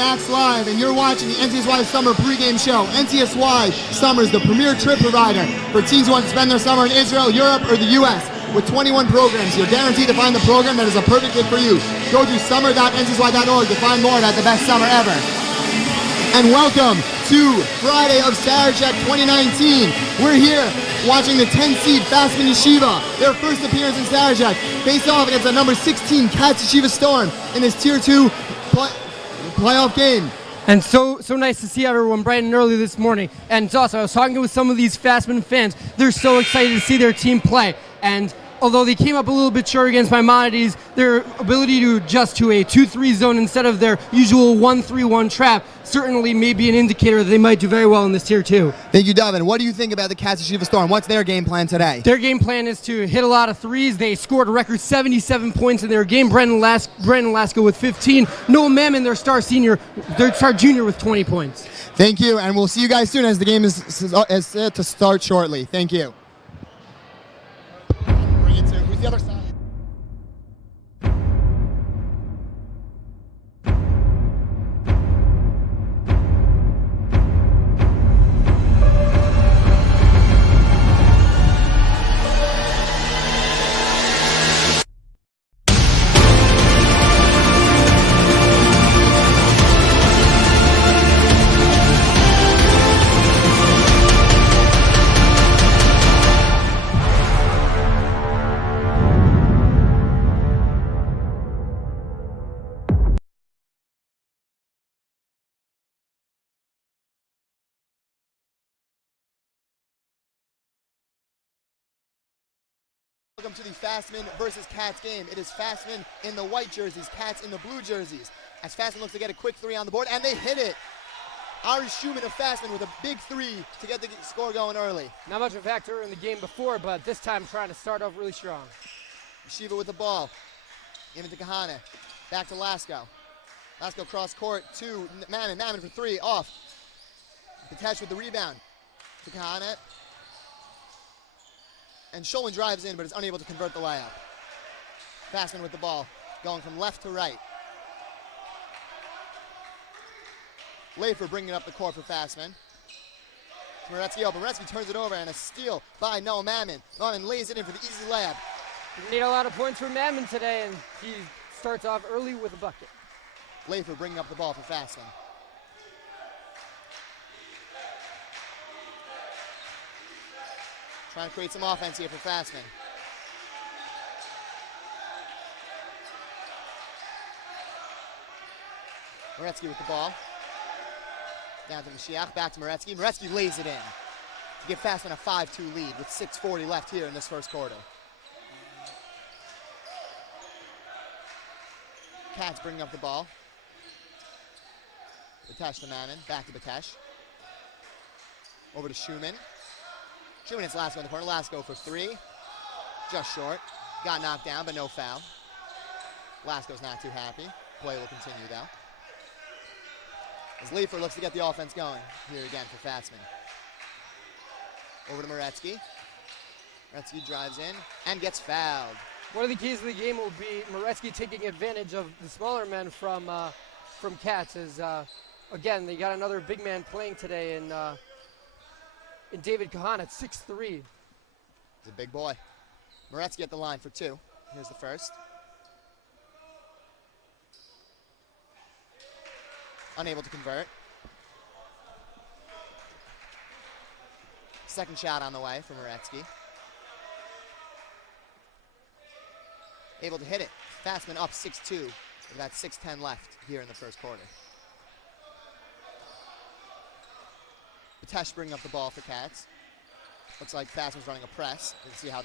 Max Live, and you're watching the NCSY Summer pregame show. NCSY Summer is the premier trip provider for teens who want to spend their summer in Israel, Europe, or the U.S. With 21 programs, you're guaranteed to find the program that is a perfect fit for you. Go to summer.ncsy.org to find more about the best summer ever. And welcome to Friday of Sarachek 2019. We're here watching the 10-seed Fasman Yeshiva, their first appearance in Sarachek, face off against the number 16 Katz Yeshiva Storm in this Tier 2 playoff game. And so nice to see everyone bright and early this morning. And also, I was talking with some of these Fasman fans. They're so excited to see their team play. And although they came up a little bit short against Maimonides, their ability to adjust to a 2-3 zone instead of their usual 1-3-1 trap certainly may be an indicator that they might do very well in this Tier 2. Thank you, Devin. What do you think about the Katz Yeshiva Storm? What's their game plan today? Their game plan is to hit a lot of threes. They scored a record 77 points in their game. Brandon Lasko with 15. Noah Mammon, their star junior with 20 points. Thank you, and we'll see you guys soon as the game is set to start shortly. Thank you. Bring it to who's the other side? Welcome to the Fasman versus Katz game. It is Fasman in the white jerseys, Katz in the blue jerseys. As Fasman looks to get a quick three on the board, and they hit it. Ari Schumann of Fasman with a big three to get the score going early. Not much of a factor in the game before, but this time trying to start off really strong. Yeshiva with the ball. Give it to Kahane. Back to Lasko. Lasko cross court to Mammon. Mammon for three, off. Patesh with the rebound to Kahane. And Shulman drives in, but is unable to convert the layup. Fasman with the ball, going from left to right. Lafer bringing up the court for Fasman. Moretsky open. Moretsky turns it over, and a steal by Noah Mammon. Mammon lays it in for the easy layup. We need a lot of points from Mammon today, and he starts off early with a bucket. Lafer bringing up the ball for Fasman. Trying to create some offense here for Fasman. Moretsky with the ball. Down to Mashiach, back to Moretsky. Moretsky lays it in to give Fasman a 5-2 lead with 6:40 left here in this first quarter. Katz bringing up the ball. Batesh to Mammon, back to Batesh. Over to Schumann. Schumann hits Lasko in the corner. Lasko for three. Just short. Got knocked down, but no foul. Lasko's not too happy. Play will continue, though. As Leifer looks to get the offense going here again for Fasman. Over to Moretsky. Moretsky drives in and gets fouled. One of the keys of the game will be Moretsky taking advantage of the smaller men from Katz. As again, they got another big man playing today in David Kahan at 6'3". He's a big boy. Moretsky at the line for two. Here's the first. Unable to convert. Second shot on the way for Moretsky. Able to hit it. Fasman up 6-2 with about 6:10 left here in the first quarter. Batesh bringing up the ball for Katz. Looks like Fasman's running a press. You can see how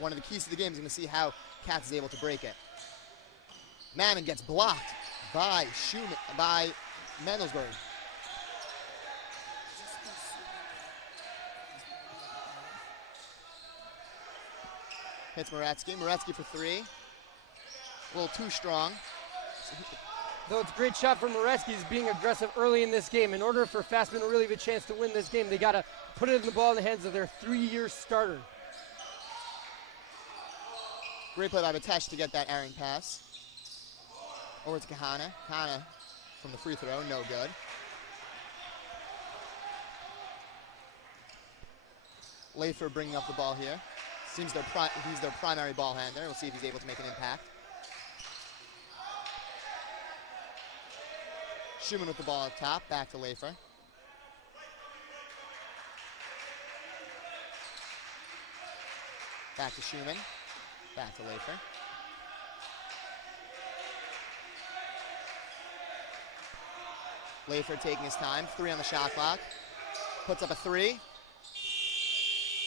one of the keys to the game is going to see how Katz is able to break it. Mammon gets blocked by Mendelsberg. Hits Moretsky. Moretsky for three. A little too strong. Though it's a great shot from Moretsky, he's being aggressive early in this game. In order for Fasman to really have a chance to win this game, they got to put it in the ball in the hands of their 3-year starter. Great play by Batesh to get that errant pass. Over to Kahane. Kahane from the free throw, no good. Lafer bringing up the ball here. Seems he's their primary ball handler. We'll see if he's able to make an impact. Schumann with the ball up top, back to Lafer. Back to Schumann, back to Lafer. Lafer taking his time, 3 on the shot clock. Puts up a 3.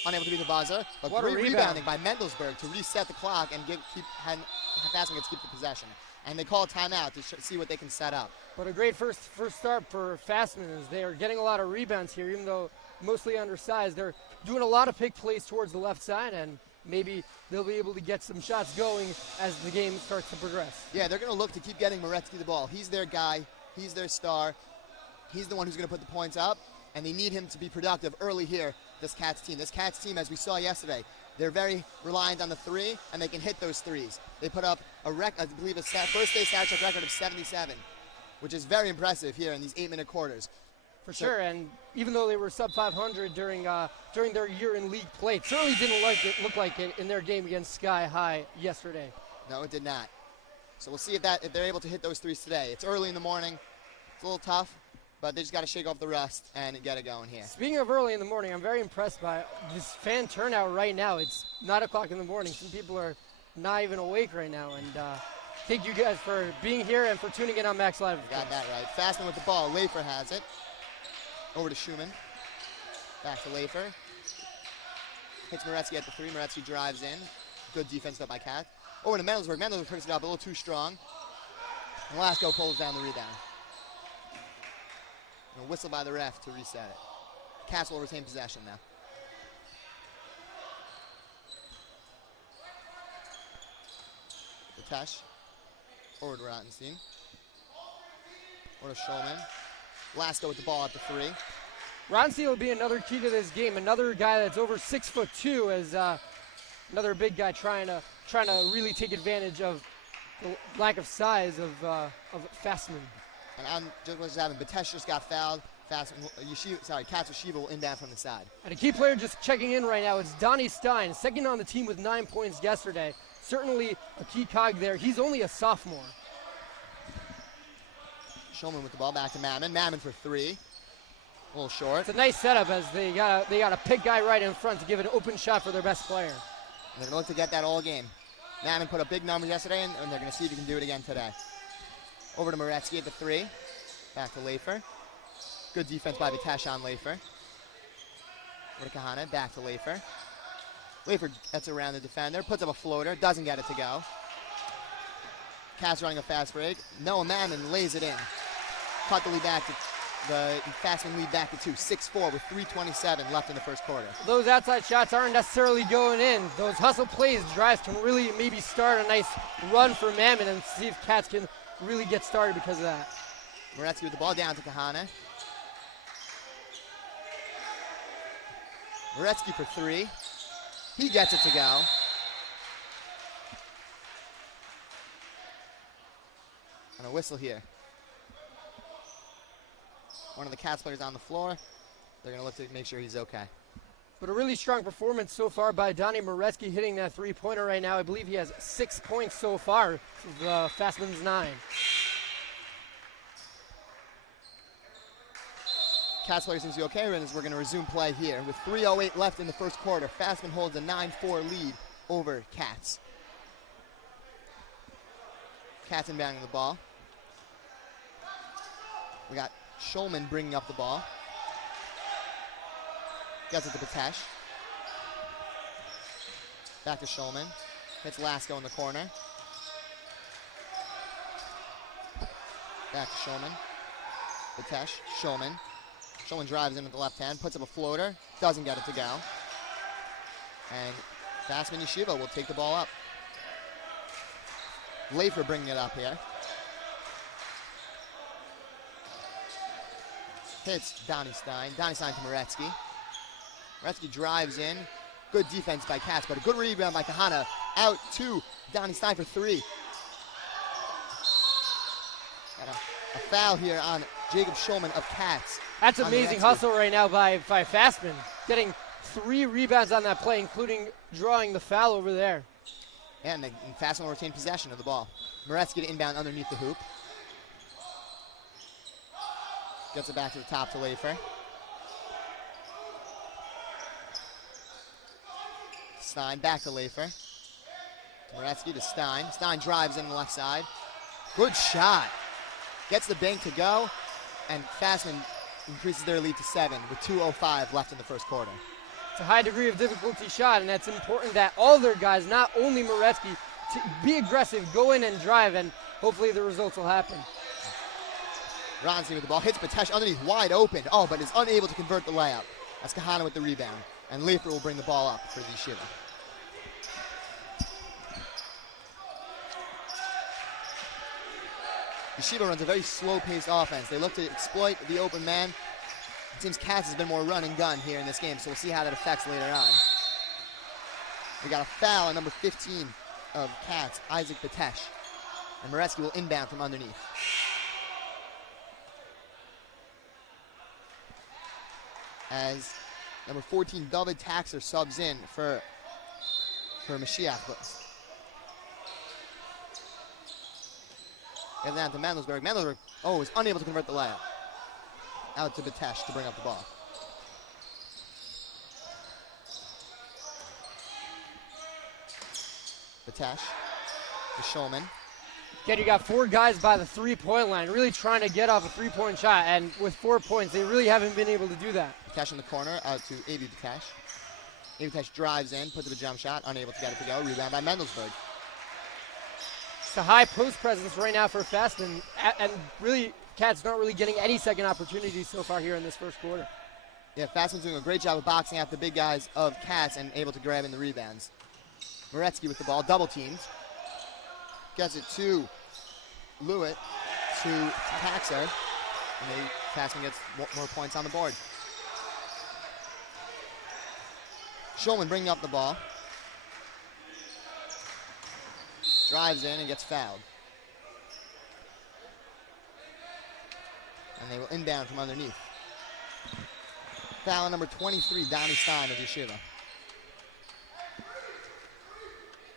Unable to beat the buzzer, but what great a rebounding by Mendelsberg to reset the clock and Fasman gets keep the possession. And they call a timeout to see what they can set up. But a great first start for Fasman is they are getting a lot of rebounds here, even though mostly undersized. They're doing a lot of pick plays towards the left side, and maybe they'll be able to get some shots going as the game starts to progress. Yeah, they're going to look to keep getting Moretsky the ball. He's their guy. He's their star. He's the one who's going to put the points up, and they need him to be productive early here, this Katz team. This Katz team, as we saw yesterday, they're very reliant on the 3, and they can hit those 3s. They put up I believe a first-day Sarachek record of 77, which is very impressive here in these 8-minute quarters. For sure, and even though they were sub 500 during their year in league play, it certainly didn't look like it in their game against Sky High yesterday. No, it did not. So we'll see if they're able to hit those 3s today. It's early in the morning. It's a little tough, but they just got to shake off the rust and get it going here. Speaking of early in the morning, I'm very impressed by this fan turnout right now. It's 9 o'clock in the morning. Some people are not even awake right now, and thank you guys for being here and for tuning in on Max Live. Got that right. Fasman with the ball. Lafer has it. Over to Schumann. Back to Lafer. Hits Moretsky at the 3. Moretsky drives in. Good defense up by Katz. Over to Mendelsberg. Mendelsberg picks it up a little too strong. And Lasco pulls down the rebound. And a whistle by the ref to reset it. Katz will retain possession now. Tesh. Over to Rottenstein. Over to Schulman. Lasco with the ball at the 3. Rottenstein will be another key to this game. Another guy that's over 6'2" as another big guy trying to really take advantage of the lack of size of Fasman. And I'm just what's happening. Batesh just got fouled. Katz Yeshiva will inbound from the side. And a key player just checking in right now is Donnie Stein, second on the team with 9 points yesterday. Certainly a key cog there. He's only a sophomore. Schulman with the ball back to Mammon. Mammon for 3. A little short. It's a nice setup as they got a pick guy right in front to give an open shot for their best player. And they're going to look to get that all game. Mammon put up big numbers yesterday, and they're going to see if he can do it again today. Over to Moretsky at the 3. Back to Lafer. Good defense by Batesh on Lafer. Over to Kahana. Back to Lafer. Lafer gets around the defender. Puts up a floater. Doesn't get it to go. Katz running a fast break. Noah Mammon lays it in. Cut the lead back to the Fasman lead back to 2. 6-4 with 3:27 left in the first quarter. Those outside shots aren't necessarily going in. Those hustle plays, drives can really maybe start a nice run for Mammon and see if Katz can really get started because of that. Moretsky with the ball down to Kahana. Moretsky for 3. He gets it to go. And a whistle here. One of the Katz players on the floor. They're going to look to make sure he's okay. But a really strong performance so far by Donnie Moretsky hitting that 3-pointer right now. I believe he has 6 points so far. Fasman's 9. Katz player seems to be okay, and we're going to resume play here. With 3:08 left in the first quarter, Fasman holds a 9-4 lead over Katz. Katz inbounding the ball. We got Schulman bringing up the ball. Gets it to Batesh. Back to Schulman. Hits Lasco in the corner. Back to Schulman. Batesh. Schulman. Schulman drives in with the left hand. Puts up a floater. Doesn't get it to go. And Fasman Yeshiva will take the ball up. Lafer bringing it up here. Hits Donnie Stein. Donnie Stein to Moretsky. Moretsky drives in. Good defense by Katz, but a good rebound by Kahana. Out to Donnie Stein for 3. And a foul here on Jacob Schulman of Katz. That's amazing hustle right now by Fasman, getting 3 rebounds on that play, including drawing the foul over there. And Fasman will retain possession of the ball. Moretsky to inbound underneath the hoop. Gets it back to the top to Lafer. Stein back to Lafer. Moretsky to Stein. Stein drives in the left side. Good shot. Gets the bank to go, and Fasman increases their lead to 7 with 2:05 left in the first quarter. It's a high degree of difficulty shot, and that's important that all their guys, not only Moretsky, to be aggressive, go in and drive, and hopefully the results will happen. Ronstein with the ball, hits Patesh underneath, wide open. Oh, but is unable to convert the layup. That's Kahana with the rebound, and Lafer will bring the ball up for the Yeshiva. Yeshiva runs a very slow-paced offense. They look to exploit the open man. It seems Katz has been more run and gun here in this game, so we'll see how that affects later on. We got a foul on number 15 of Katz, Isaac Patesh. And Moretsky will inbound from underneath. As number 14, David Taxer, subs in for Mashiach. Gets down to Mandelsberg. Mandelsberg, is unable to convert the layup. Out to Patesh to bring up the ball. Patesh to Schulman. Again, you got 4 guys by the 3-point line, really trying to get off a 3-point shot, and with 4 points, they really haven't been able to do that. Patesh in the corner, out to Avi Patesh. Avi Patesh drives in, puts up a jump shot, unable to get it to go. Rebound by Mandelsberg. It's a high post presence right now for Fasman, and really, Katz not really getting any second opportunities so far here in this first quarter. Yeah, Fasman's doing a great job of boxing out the big guys of Katz and able to grab in the rebounds. Moretsky with the ball, double teamed. Gets it to Lewitt, to Taxer, and Fasman gets more points on the board. Schulman bringing up the ball. Drives in and gets fouled. And they will inbound from underneath. Foul on number 23, Donnie Stein of Yeshiva.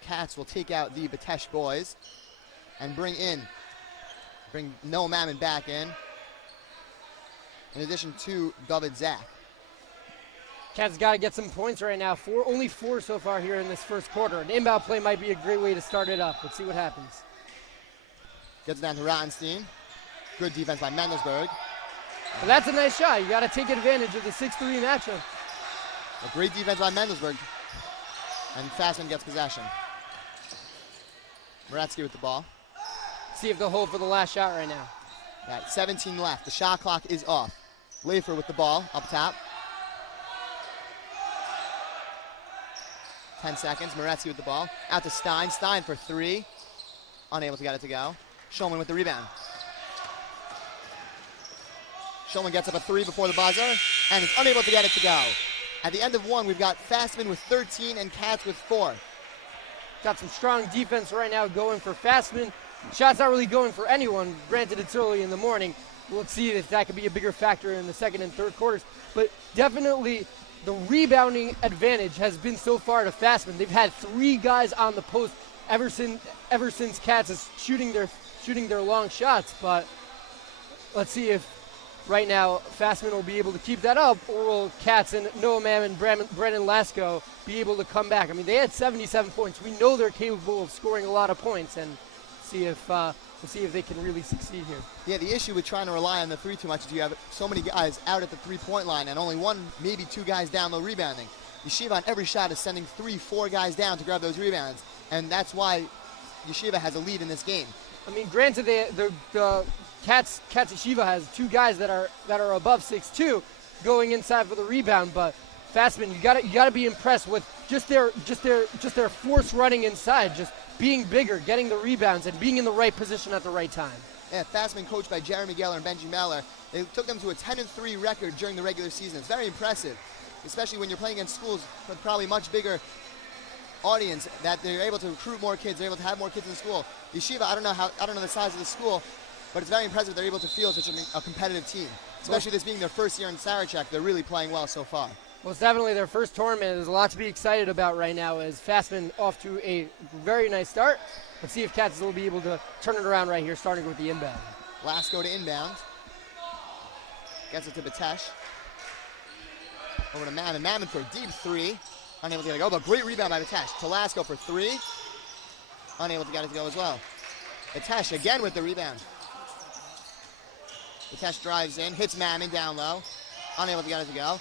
Katz will take out the Patesh boys and bring Noah Mammon back in addition to David Zach. Katz got to get some points right now. Only 4 so far here in this first quarter. An inbound play might be a great way to start it up. Let's see what happens. Gets it down to Rottenstein. Good defense by Mandelsberg. But that's a nice shot. You got to take advantage of the 6-3 matchup. A great defense by Mandelsberg. And Fasman gets possession. Moretsky with the ball. See if they'll hold for the last shot right now. All right, 17 left. The shot clock is off. Lafer with the ball up top. 10 seconds. Moretsky with the ball. Out to Stein. Stein for 3. Unable to get it to go. Schulman with the rebound. Schulman gets up a 3 before the buzzer and is unable to get it to go. At the end of 1, we've got Fasman with 13 and Katz with 4. Got some strong defense right now going for Fasman. Shot's not really going for anyone. Granted, it's early in the morning. Let's see if that could be a bigger factor in the second and third quarters. But definitely the rebounding advantage has been so far to Fasman. They've had 3 guys on the post ever since Katz is shooting their long shots. But let's see if right now Fasman will be able to keep that up, or will Katz and Noah Mam and Brennan Lasko be able to come back? I mean, they had 77 points. We know they're capable of scoring a lot of points, and we'll see if they can really succeed here. Yeah, the issue with trying to rely on the 3 too much is you have so many guys out at the 3-point line and only 1, maybe 2 guys down low rebounding. Yeshiva on every shot is sending 3, 4 guys down to grab those rebounds, and that's why Yeshiva has a lead in this game. I mean, granted, the Katz Yeshiva has 2 guys that are above 6'2", going inside for the rebound, but Fasman, you gotta be impressed with just their force running inside, just being bigger, getting the rebounds, and being in the right position at the right time. Yeah, Fasman, coached by Jeremy Geller and Benji Meller, they took them to a 10-3 record during the regular season. It's very impressive, especially when you're playing against schools with probably much bigger audience, that they're able to recruit more kids, they're able to have more kids in school. Yeshiva, I don't know the size of the school, but it's very impressive they're able to field such a competitive team. Especially this being their first year in Sarachek, they're really playing well so far. Well, it's definitely their first tournament. There's a lot to be excited about right now as Fasman off to a very nice start. Let's see if Katz will be able to turn it around right here, starting with the inbound. Lasko to inbound. Gets it to Batesh. Over to Mammon. Mammon for a deep three. Unable to get it go, but great rebound by Batesh. To Lasko for three. Unable to get it to go as well. Batesh again with the rebound. Batesh drives in, hits Mammon down low. Unable to get it to go.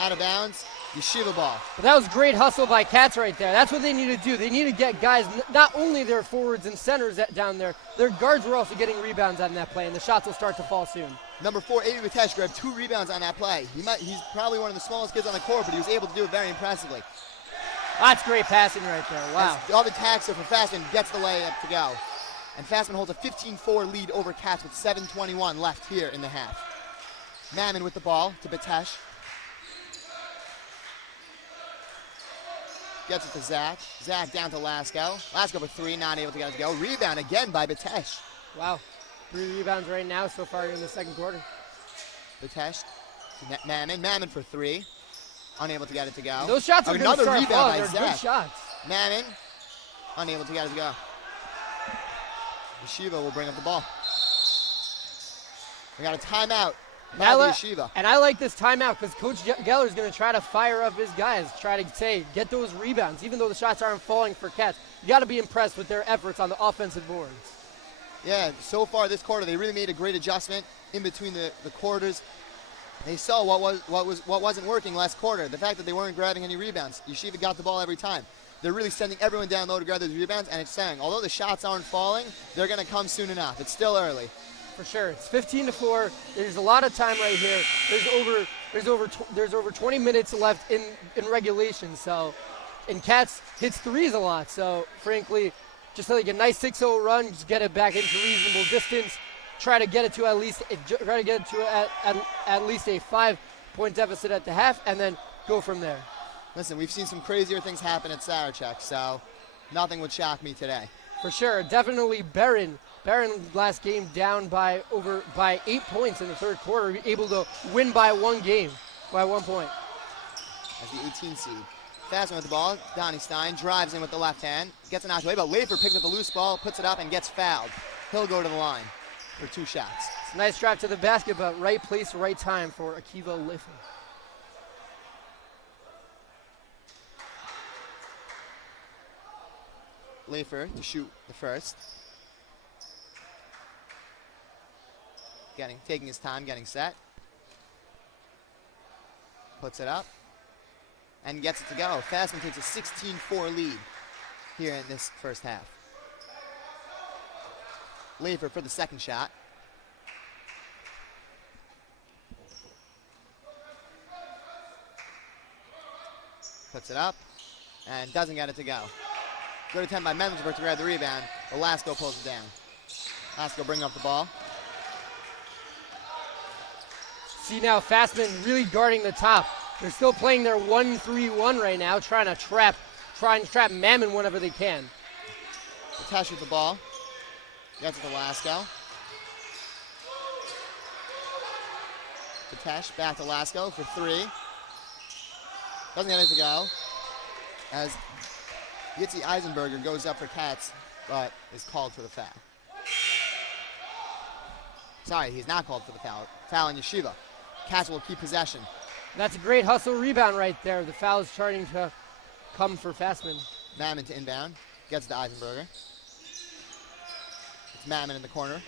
Out of bounds, Yeshiva ball. But that was great hustle by Katz right there. That's what they need to do. They need to get guys, not only their forwards and centers down there, their guards were also getting rebounds on that play, and the shots will start to fall soon. Number 4, Avi Batesh, grabbed 2 rebounds on that play. He's probably one of the smallest kids on the court, but he was able to do it very impressively. That's great passing right there. Wow. As all the tags are for Fasman, gets the layup to go. And Fasman holds a 15-4 lead over Katz with 7:21 left here in the half. Mammon with the ball to Batesh. Gets it to Zach. Zach down to Lasko. Lasko for 3, not able to get it to go. Rebound again by Batesh. Wow. 3 rebounds right now so far in the second quarter. Batesh to Mammon. Mammon for 3. Unable to get it to go. Those shots are another start rebound by They're Zach. good shots. Mammon. Unable to get it to go. Yeshiva will bring up the ball. We got a timeout. Yeshiva. And I like this timeout because Coach Geller is going to try to fire up his guys, try to say, get those rebounds. Even though the shots aren't falling for Katz, you got to be impressed with their efforts on the offensive boards. Yeah, so far this quarter, they really made a great adjustment in between the quarters. They saw what wasn't working last quarter. The fact that they weren't grabbing any rebounds. Yeshiva got the ball every time. They're really sending everyone down low to grab those rebounds, and it's saying, although the shots aren't falling, they're going to come soon enough. It's still early. For sure, it's 15-4. There's a lot of time right here. There's over 20 minutes left in regulation. So, and Katz hits threes a lot. So, frankly, just like a nice 6-0 run, just get it back into reasonable distance. Try to get it to at least a 5-point deficit at the half, and then go from there. Listen, we've seen some crazier things happen at Sarachek, so nothing would shock me today. For sure, definitely Barron last game down by 8 points in the third quarter, able to win by 1 game, by 1 point. As the 18 seed. Fasman with the ball. Donnie Stein drives in with the left hand. Gets it knocked away, but Lafer picks up the loose ball, puts it up, and gets fouled. He'll go to the line for 2 shots. It's a nice drive to the basket, but right place, right time for Akiva Lafer. Lafer to shoot the first. Taking his time, getting set. Puts it up. And gets it to go. Fasman takes a 16-4 lead here in this first half. Lafer for the second shot. Puts it up. And doesn't get it to go. Good attempt by Mensberg to grab the rebound, but Lasko pulls it down. Lasko bring up the ball. See now, Fasman really guarding the top. They're still playing their 1-3-1 right now, trying to trap Mammon whenever they can. Batesh with the ball. Gets it to Lasko. Batesh back to Lasko for 3. Doesn't get it to go. As Yitzi Eisenberger goes up for Katz, but is called for the foul. Sorry, he's not called for the foul. Foul on Yeshiva. Katz will keep possession. That's a great hustle rebound right there. The foul is starting to come for Fasman. Mammon to inbound. Gets to Eisenberger. It's Mammon in the corner.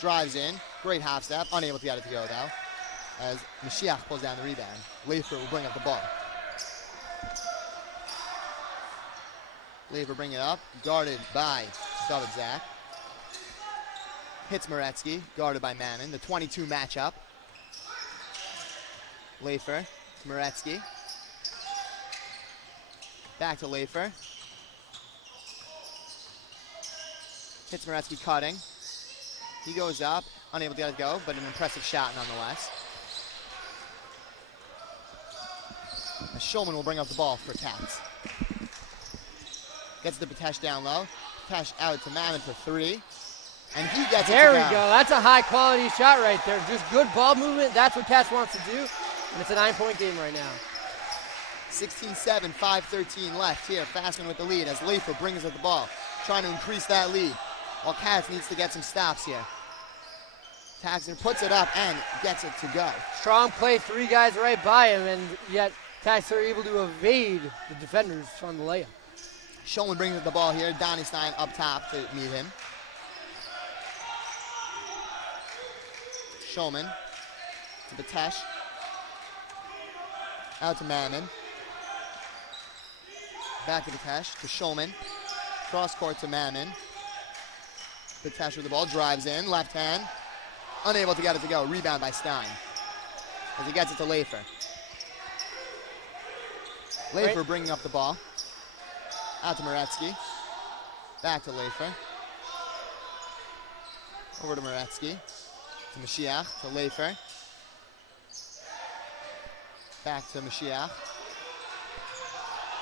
Drives in. Great half step. Unable to get it to go, though. As Mashiach pulls down the rebound. Lafer will bring up the ball. Lafer bring it up. Guarded by Zach. Hits Moretsky. Guarded by Mammon. The 22 matchup. Lafer to Moretsky. Back to Lafer. Hits Moretsky cutting. He goes up, unable to get it to go, but an impressive shot nonetheless. And Schulman will bring up the ball for Katz. Gets the Batesh down low. Batesh out to Mammon for 3. And he gets There it we to go. That's a high-quality shot right there. Just good ball movement. That's what Katz wants to do. And it's a 9-point game right now. 16-7, 5:13 left here. Fasman with the lead as Leifer brings up the ball, trying to increase that lead. While Katz needs to get some stops here. Taxer puts it up and gets it to go. Strong play, 3 guys right by him, and yet Taxer able to evade the defenders on the layup. Shulman brings up the ball here. Donnie Stein up top to meet him. Shulman to Batesh. Out to Mammon. Back to Batesh to Shulman. Cross court to Mammon. Batesh with the ball, drives in, left hand. Unable to get it to go. Rebound by Stein as he gets it to Leifer. Leifer bringing up the ball. Out to Moretsky. Back to Leifer. Over to Moretsky. To Mashiach. To Leifer. Back to Mashiach.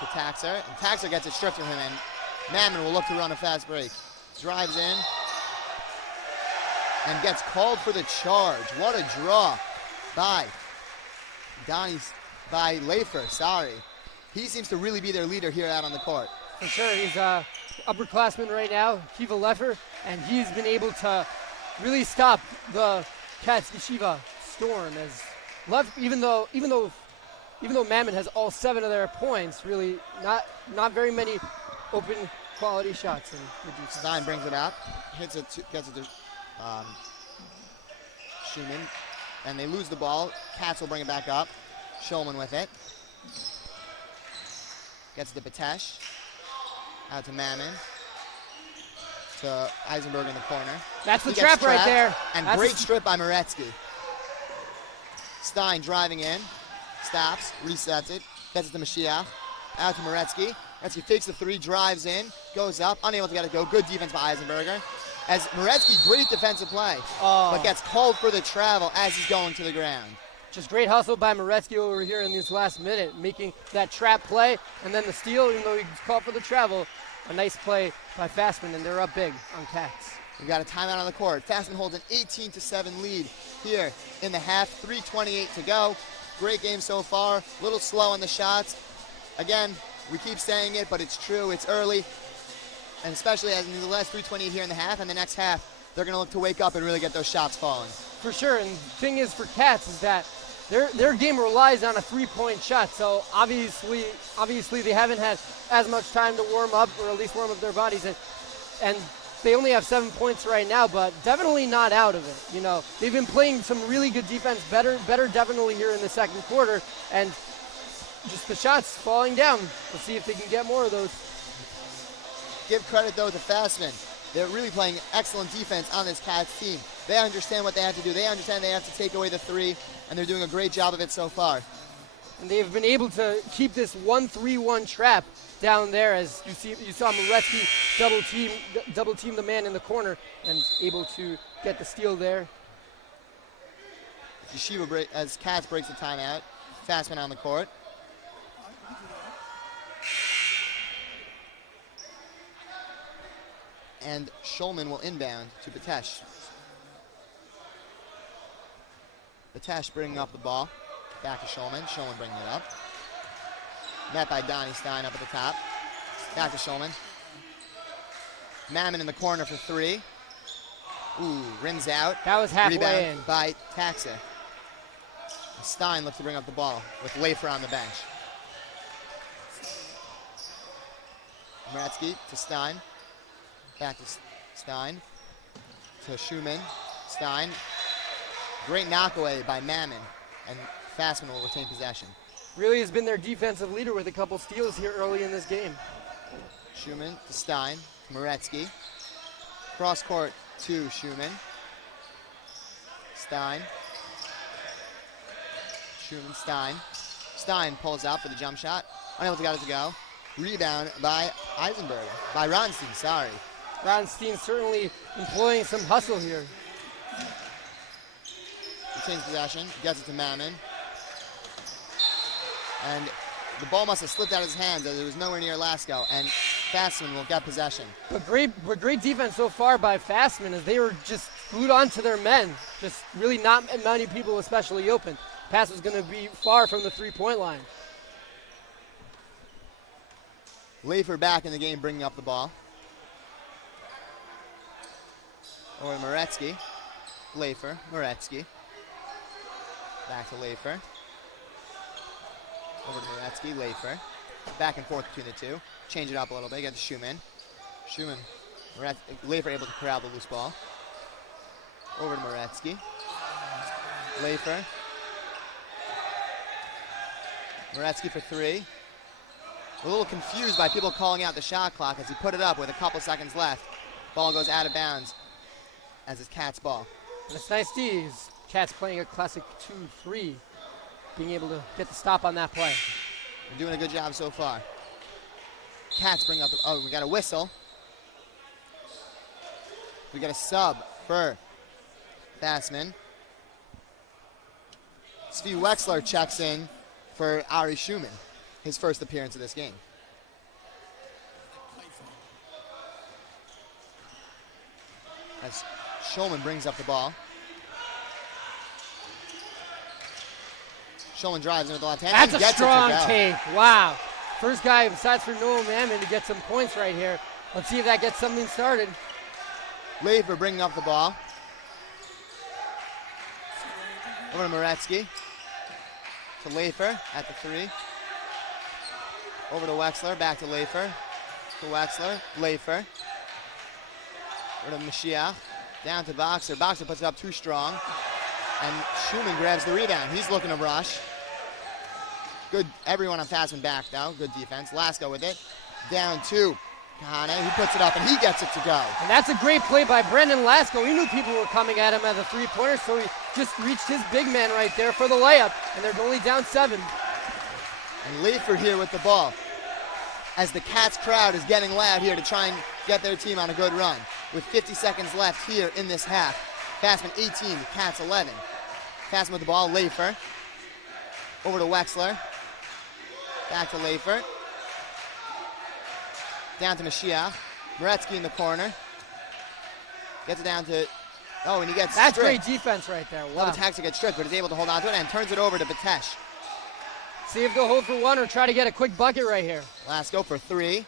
To Taxer. And Taxer gets it stripped from him, and Mammon will look to run a fast break. Drives in. And gets called for the charge. What a draw by Leifer, sorry. He seems to really be their leader here out on the court. For sure, he's upperclassman right now, Kiva Leifer, and he's been able to really stop the Katz Yeshiva storm. As even though Mammon has all 7 of their points, really not very many open quality shots. Stein brings it out, gets it to Schumann, and they lose the ball. Katz will bring it back up. Shulman with it. Gets to Batesh. Out to Mammon. To Eisenberg in the corner. That's the trap right there. And great strip by Moretsky. Stein driving in. Stops. Resets it. Gets it to Mashiach. Out to Moretsky. Moretsky fakes the 3, drives in. Goes up. Unable to get it go. Good defense by Eisenberger. As Moretsky, great defensive play. But gets called for the travel as he's going to the ground. Just great hustle by Moretsky over here in this last minute, making that trap play, and then the steal, even though he called for the travel. A nice play by Fasman, and they're up big on Katz. We've got a timeout on the court. Fasman holds an 18-7 lead here in the half. 3:28 to go. Great game so far. A little slow on the shots. Again, we keep saying it, but it's true. It's early. And especially as in the last 3:28 here in the half, and the next half, they're going to look to wake up and really get those shots falling. For sure, and the thing is for Katz is that their game relies on a 3-point shot, so obviously they haven't had as much time to warm up, or at least warm up their bodies, and they only have 7 points right now, but definitely not out of it. You know, they've been playing some really good defense, better definitely here in the second quarter, and just the shots falling down. Let's see if they can get more of those. Give credit, though, to Fasman. They're really playing excellent defense on this Katz team. They understand what they have to do. They understand they have to take away the 3, and they're doing a great job of it so far. And they've been able to keep this 1-3-1 trap down there, as you saw Moretsky double team the man in the corner and able to get the steal there. Yeshiva as Katz breaks the timeout. Fasman on the court. And Shulman will inbound to Batesh. Batesh bringing up the ball. Back to Shulman. Shulman bringing it up. Met by Donnie Stein up at the top. Back to Shulman. Mammon in the corner for 3. Ooh, rims out. That was halfway Rebound in. by Taxa. Stein looks to bring up the ball with Leifer on the bench. Moretsky to Stein. Back to Stein. To Schumann. Stein. Great knockaway by Mammon. And Fasman will retain possession. Really has been their defensive leader with a couple steals here early in this game. Schumann to Stein. Moretsky. Cross court to Schumann. Stein. Schumann, Stein. Stein pulls out for the jump shot. Unable to get it to go. Rebound by Eisenberg. By Ronstein, sorry. Ronstein certainly employing some hustle here. Retains possession. Gets it to Mammon. And the ball must have slipped out of his hands as it was nowhere near Lasko. And Fasman will get possession. But great defense so far by Fasman as they were just glued onto their men. Just really not many people especially open. Pass was going to be far from the three-point line. Lafer back in the game, bringing up the ball. Over to Moretsky. Lafer, Moretsky. Back to Lafer. Over to Moretsky, Lafer. Back and forth between the two. Change it up a little bit. Get to Schumann. Schumann, Lafer able to corral the loose ball. Over to Moretsky. Lafer. Moretsky for three. A little confused by people calling out the shot clock as he put it up with a couple seconds left. Ball goes out of bounds as it's Katz ball. And it's nice D's. Katz playing a classic 2-3, being able to get the stop on that play. They're doing a good job so far. Katz bring up the, we got a whistle. We got a sub for Fasman. Svi Wexler checks in for Ari Schumann, his first appearance of this game. As Schulman brings up the ball. Schulman drives in with the left hand. That's and a gets strong it to go. take. Wow. First guy besides for Noah Mammon to get some points right here. Let's see if that gets something started. Lafer bringing up the ball. Over to Moretsky. To Lafer at the three. Over to Wexler, back to Lafer. To Wexler, Lafer. Over to Mashiach. Down to Boxer. Boxer puts it up too strong. And Schumann grabs the rebound. He's looking to rush. Good, everyone on Fasman back though. Good defense. Lasko with it. Down to Kahane. He puts it up and he gets it to go. And that's a great play by Brendan Lasko. He knew people were coming at him at the three-pointer, so he just reached his big man right there for the layup. And they're only down 7. And Lafer here with the ball. As the Katz crowd is getting loud here to try and get their team on a good run. With 50 seconds left here in this half. Fasman 18, Katz 11. Fasman with the ball, Lafer. Over to Wexler. Back to Lafer. Down to Mashiach. Moretsky in the corner. Gets it down to, oh, and he gets That's stripped. great defense right there. Wow. Another tax to get stripped, but is able to hold on to it and turns it over to Batesh. See if they'll hold for one or try to get a quick bucket right here. Lasko for three.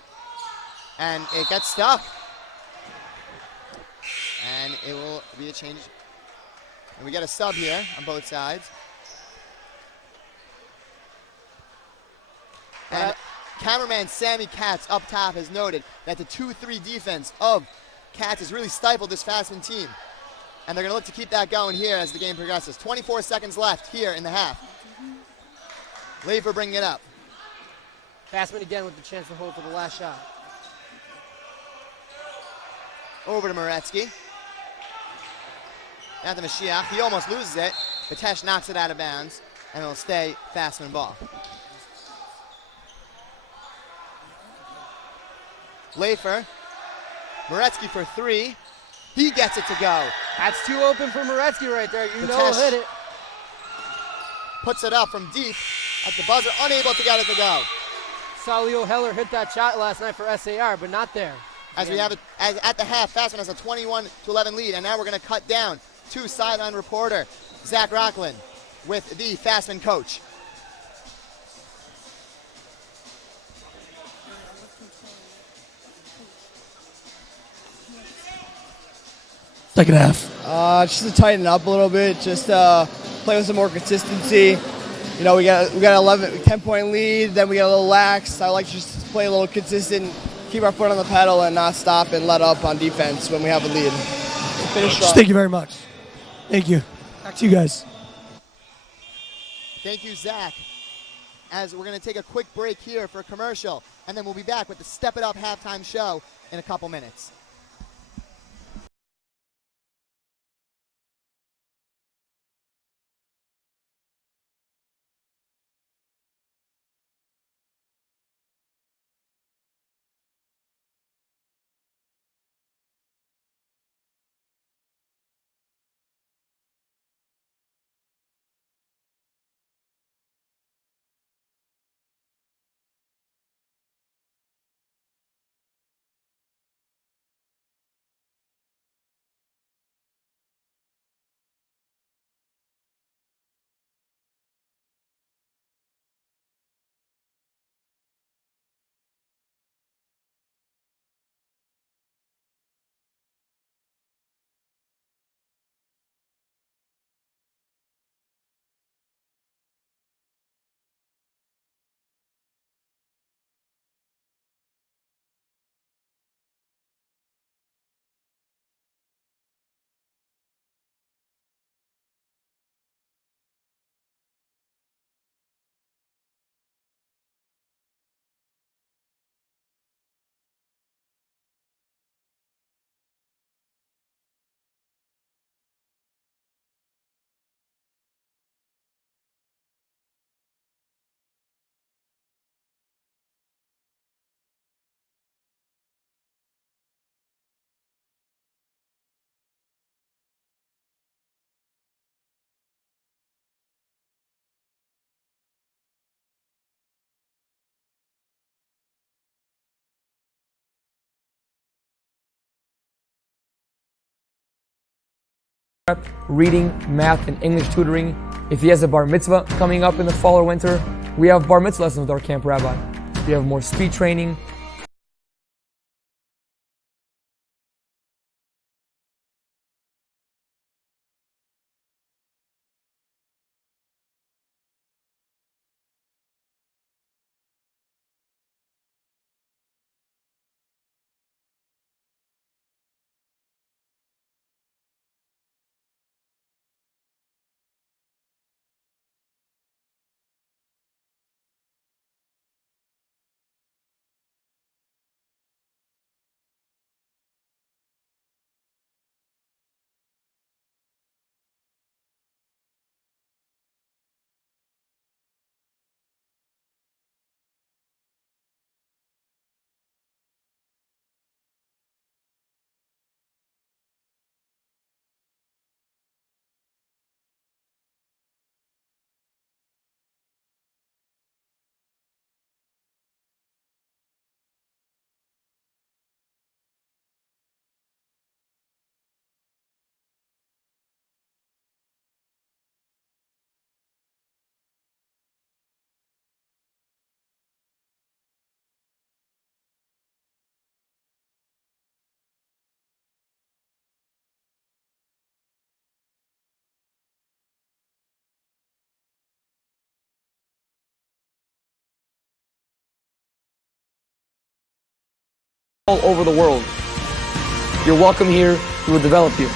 And it gets stuck. And it will be a change. And we get a sub here on both sides. And cameraman Sammy Katz up top has noted that the 2-3 defense of Katz has really stifled this Fasman team. And they're going to look to keep that going here as the game progresses. 24 seconds left here in the half. Lafer bringing it up. Fasman again with the chance to hold for the last shot. Over to Moretsky. Down to Mashiach. He almost loses it. Batesh knocks it out of bounds, and it'll stay Fasman ball. Lafer. Moretsky for three. He gets it to go. That's too open for Moretsky right there. You know Batesh he'll hit it. puts it up from deep at the buzzer, unable to get it to go. Saw Leo Heller hit that shot last night for SAR, but not there. As we have it at the half, Fasman has a 21-11 lead, and now we're going to cut down to sideline reporter Zach Rocklin with the Fasman coach. Second half. Just to tighten up a little bit, just play with some more consistency. You know, we got 10-point lead, then we got a little lax. I like to just play a little consistent, keep our foot on the pedal, and not stop and let up on defense when we have a lead. Finish strong. Thank you very much. Thank you. Back to you guys. Thank you, Zach. As we're going to take a quick break here for a commercial, and then we'll be back with the Step It Up halftime show in a couple minutes. reading, math, and English tutoring. If he has a bar mitzvah coming up in the fall or winter, we have bar mitzvah lessons with our camp rabbi. We have more speed training. All over the world. You're welcome here. We will develop you.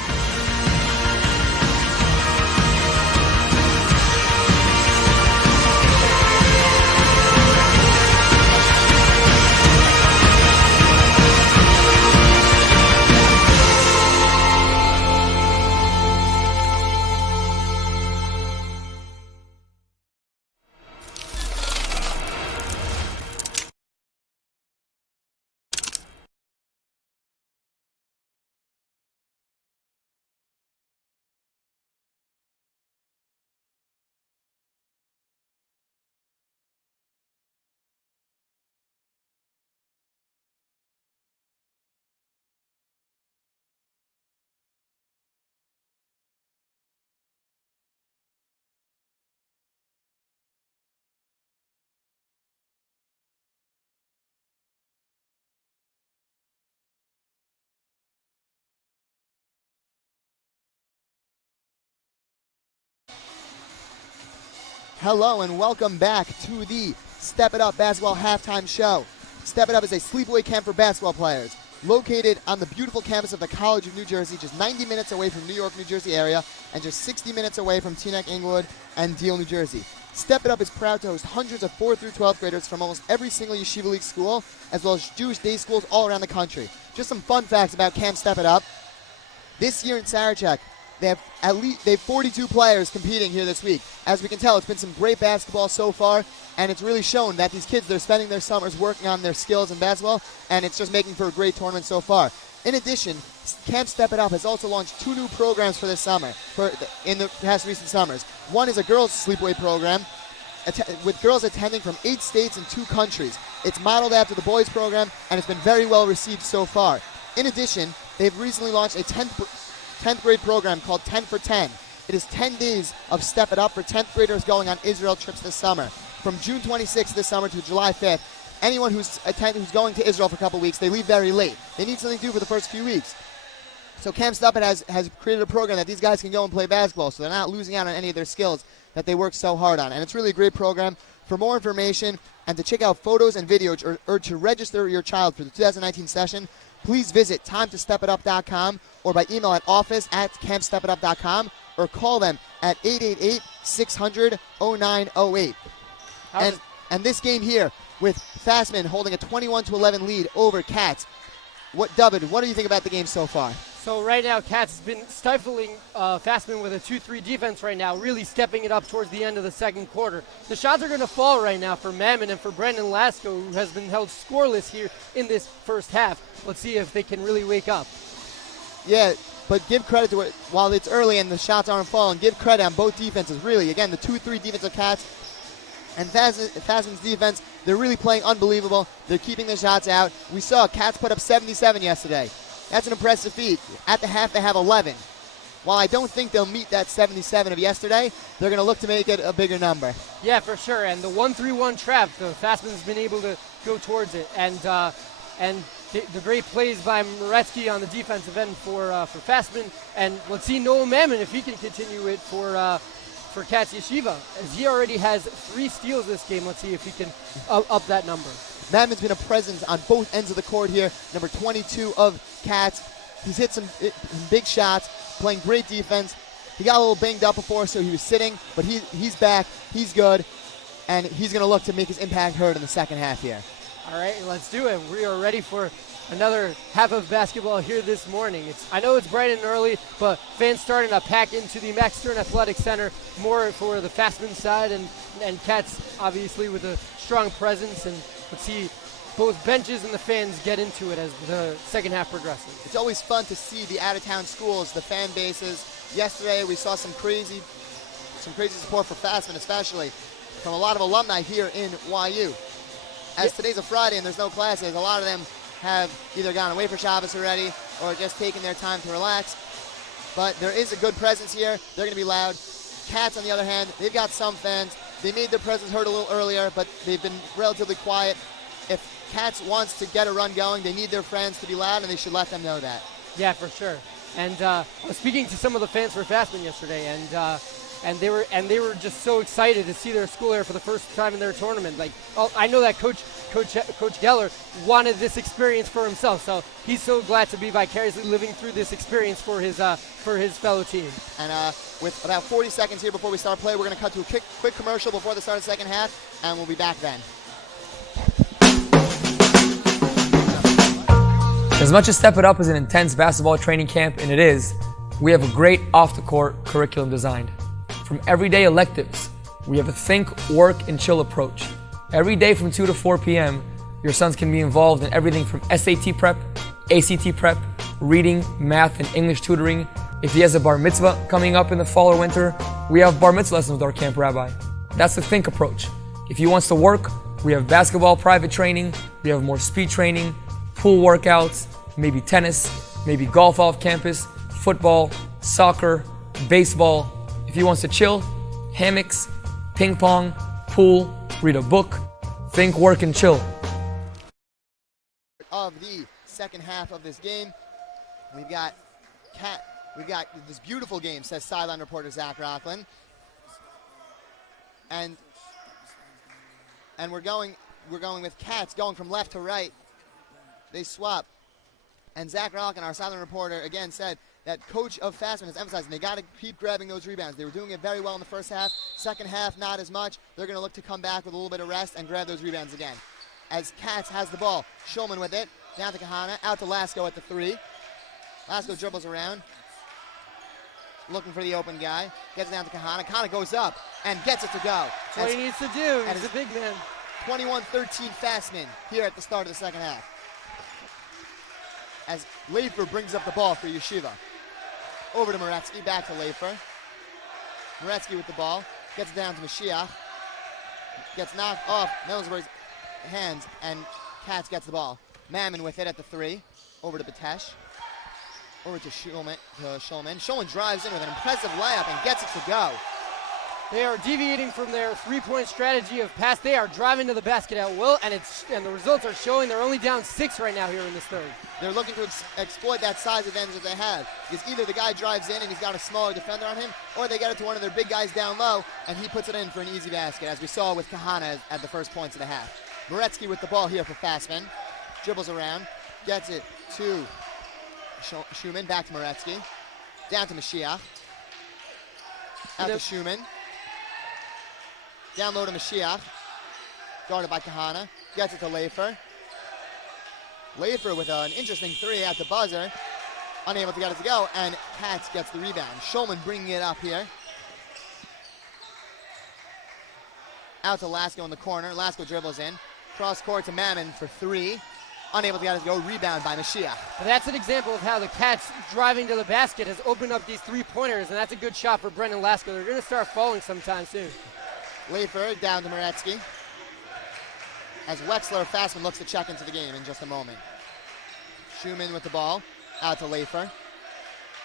Hello and welcome back to the Step It Up Basketball Halftime Show. Step It Up is a sleepaway camp for basketball players located on the beautiful campus of the College of New Jersey, just 90 minutes away from New York, New Jersey area, and just 60 minutes away from Teaneck, Inglewood, and Deal, New Jersey. Step It Up is proud to host hundreds of 4th through 12th graders from almost every single Yeshiva League school, as well as Jewish day schools all around the country. Just some fun facts about Camp Step It Up. This year in Sarachek, they have 42 players competing here this week. As we can tell, it's been some great basketball so far, and it's really shown that these kids, they're spending their summers working on their skills in basketball, and it's just making for a great tournament so far. In addition, Camp Step It Up has also launched 2 new programs for this summer, in the past recent summers. One is a girls' sleepaway program, with girls attending from 8 states and 2 countries. It's modeled after the boys' program, and it's been very well received so far. In addition, they've recently launched a 10th grade program called 10 for 10. It is 10 days of Step It Up for 10th graders going on Israel trips this summer. From June 26th this summer to July 5th, anyone who's going to Israel for a couple weeks, they leave very late. They need something to do for the first few weeks. So Camp Step It has created a program that these guys can go and play basketball, so they're not losing out on any of their skills that they work so hard on. And it's really a great program. For more information and to check out photos and videos or to register your child for the 2019 session, please visit timetostepitup.com or by email at office@campstepitup.com or call them at 888-600-0908. And this game here with Fasman holding a 21-11 lead over Katz. David, what do you think about the game so far? So right now, Katz has been stifling Fasman with a 2-3 defense right now, really stepping it up towards the end of the second quarter. The shots are going to fall right now for Mammon and for Brendan Lasko, who has been held scoreless here in this first half. Let's see if they can really wake up. Yeah, but give credit to it. While it's early and the shots aren't falling, give credit on both defenses, really. Again, the 2-3 defense of Katz and Fasman's defense, they're really playing unbelievable. They're keeping the shots out. We saw Katz put up 77 yesterday. That's an impressive feat. At the half, they have 11. while I don't think they'll meet that 77 of yesterday, they're going to look to make it a bigger number. Yeah, for sure. And the 1-3-1 trap, the Fasman's been able to go towards it. And the great plays by Moretsky on the defensive end for Fasman. And let's see Noel Mammon if he can continue it for Katz Yeshiva, as he already has 3 steals this game. Let's see if he can up that number. Madman's been a presence on both ends of the court here. Number 22 of Katz. He's hit some big shots, playing great defense. He got a little banged up before, so he was sitting, but he's back. He's good, and he's going to look to make his impact heard in the second half here. All right, let's do it. We are ready for another half of basketball here this morning. I know it's bright and early, but fans starting to pack into the Max Stern Athletic Center more for the Fasman side, and Katz obviously with a strong presence. And let's see both benches and the fans get into it as the second half progresses. It's always fun to see the out-of-town schools, the fan bases. Yesterday we saw some crazy support for Fasman, especially from a lot of alumni here in YU. As today's a Friday and there's no classes, a lot of them have either gone away for Shabbos already or just taken their time to relax. But there is a good presence here. They're going to be loud. Katz, on the other hand, they've got some fans. They made their presence heard a little earlier, but they've been relatively quiet. If Katz wants to get a run going, they need their fans to be loud, and they should let them know that. Yeah, for sure. And I was speaking to some of the fans for Fasman yesterday, and they were just so excited to see their school here for the first time in their tournament. Like, I know that Coach Geller wanted this experience for himself, so he's so glad to be vicariously living through this experience for his fellow team. And with about 40 seconds here before we start play, we're going to cut to a quick commercial before the start of the second half, and we'll be back then. As much as Step It Up is an intense basketball training camp, and it is, we have a great off-the-court curriculum designed. From everyday electives, we have a think, work, and chill approach. Every day from 2 to 4 p.m., your sons can be involved in everything from SAT prep, ACT prep, reading, math, and English tutoring. If he has a bar mitzvah coming up in the fall or winter, we have bar mitzvah lessons with our camp rabbi. That's the think approach. If he wants to work, we have basketball private training, we have more speed training, pool workouts, maybe tennis, maybe golf off campus, football, soccer, baseball. If he wants to chill, hammocks, ping pong, pool, read a book, think, work, and chill. Of the second half of this game, we've got this beautiful game, says sideline reporter Zach Rockland. And we're going with Katz going from left to right. They swap. And Zach Rockland, our sideline reporter, again said that coach of Fasman is emphasizing they got to keep grabbing those rebounds. They were doing it very well in the first half. Second half, not as much. They're going to look to come back with a little bit of rest and grab those rebounds again. As Katz has the ball, Schulman with it, down to Kahana, out to Lasko at the 3. Lasko dribbles around, looking for the open guy, gets it down to Kahana. Kahana goes up and gets it to go. That's what he needs to do. He's a big man. 21-13 Fasman here at the start of the second half. As Leifer brings up the ball for Yeshiva. Over to Moretsky, back to Leifer. Moretsky with the ball, gets it down to Mashiach. Gets knocked off Millsbury's hands, and Katz gets the ball. Mammon with it at the 3. Over to Batesh. Over to Schulman. Schulman drives in with an impressive layup and gets it to go. They are deviating from their three-point strategy of pass. They are driving to the basket at will, and the results are showing. They're only down 6 right now here in this third. They're looking to exploit that size advantage that they have, because either the guy drives in and he's got a smaller defender on him, or they get it to one of their big guys down low, and he puts it in for an easy basket, as we saw with Kahana at the first points of the half. Moretsky with the ball here for Fasman. Dribbles around, gets it to Schumann, back to Moretsky. Down to Mashiach. Out to Schumann. Down low to Mashiach. Guarded by Kahana. Gets it to Leifer. Leifer with an interesting 3 at the buzzer. Unable to get it to go, and Katz gets the rebound. Schulman bringing it up here. Out to Lasko in the corner. Lasko dribbles in. Cross court to Mammon for 3. Unable to get it to go. Rebound by Mashiach. But that's an example of how the Katz driving to the basket has opened up these 3-pointers, and that's a good shot for Brendan Lasko. They're going to start falling sometime soon. Leifer down to Moretsky. As Wexler Fasman looks to check into the game in just a moment. Schumann with the ball. Out to Leifer.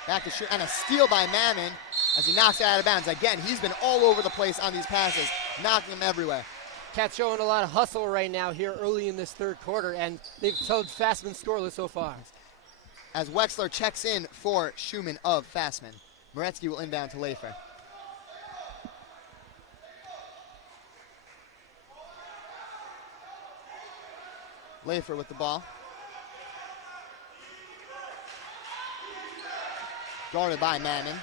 Back to shoot, and a steal by Mammon as he knocks it out of bounds. Again, he's been all over the place on these passes, knocking them everywhere. Katz showing a lot of hustle right now here early in this third quarter, and they've held Fasman scoreless so far. As Wexler checks in for Schumann of Fasman. Moretsky will inbound to Lafer. Lafer with the ball. Guarded by Mammon.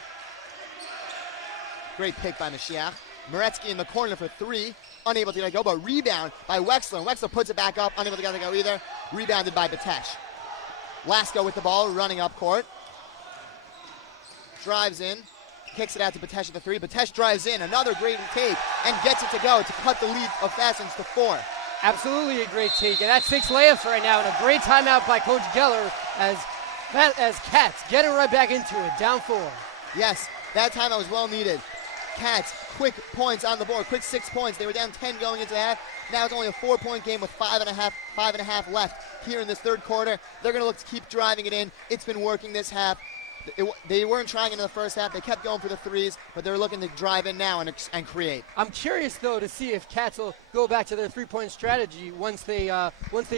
Great pick by Mashiach. Moretsky in the corner for three. Unable to get it go, but rebound by Wexler. And Wexler puts it back up, unable to get it go either. Rebounded by Batesh. Lasko with the ball, running up court. Drives in, kicks it out to Batesh at the three. Batesh drives in, another great take, and gets it to go to cut the lead of Fasman's to 4. Absolutely a great take, and that's 6 layups right now, and a great timeout by Coach Geller as Katz getting right back into it, down 4. Yes, that timeout was well needed. Katz, quick points on the board, quick 6 points. They were down 10 going into the half. Now it's only a 4-point game with 5.5 left here in this third quarter. They're going to look to keep driving it in. It's been working this half. They weren't trying it in the first half. They kept going for the threes, but they're looking to drive in now and create. I'm curious, though, to see if Katz will go back to their three-point strategy once they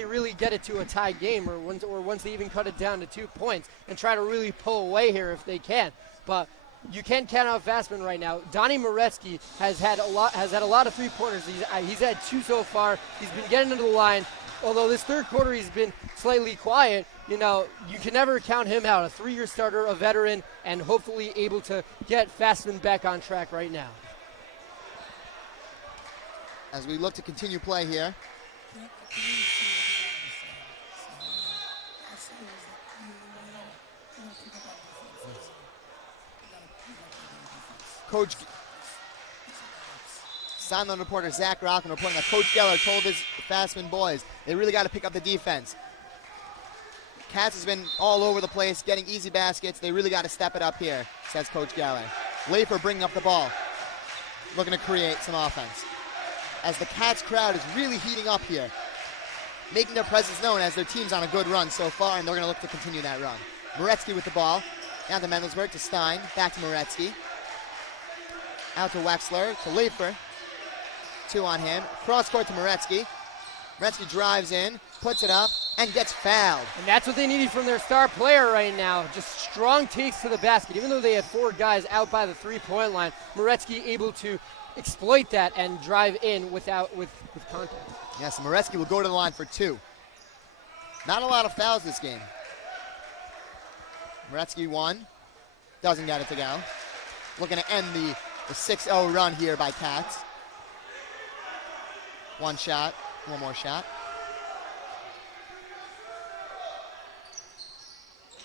really get it to a tie game, or once they even cut it down to 2 points and try to really pull away here if they can. But you can't count out Fasman right now. Donnie Moretsky has had a lot of three-pointers. He's had 2 so far. He's been getting into the line. Although this third quarter he's been slightly quiet, you can never count him out. A 3-year starter, a veteran, and hopefully able to get Fasman back on track right now. As we look to continue play here. Coach Sideline reporter Zach Rockman reporting that Coach Geller told his Fasman boys they really got to pick up the defense. Katz has been all over the place, getting easy baskets. They really got to step it up here, says Coach Geller. Lafer bringing up the ball, looking to create some offense. As the Katz crowd is really heating up here, making their presence known as their team's on a good run so far, and they're going to look to continue that run. Moretsky with the ball, down to Mendelsberg, to Stein, back to Moretsky. Out to Wexler, to Lafer. 2 on him. Cross court to Moretsky. Moretsky drives in, puts it up, and gets fouled. And that's what they needed from their star player right now. Just strong takes to the basket. Even though they had 4 guys out by the 3-point line, Moretsky able to exploit that and drive in with contact. Yes, Moretsky will go to the line for 2. Not a lot of fouls this game. Moretsky 1. Doesn't get it to go. Looking to end the 6-0 run here by Katz. 1 shot, 1 more shot.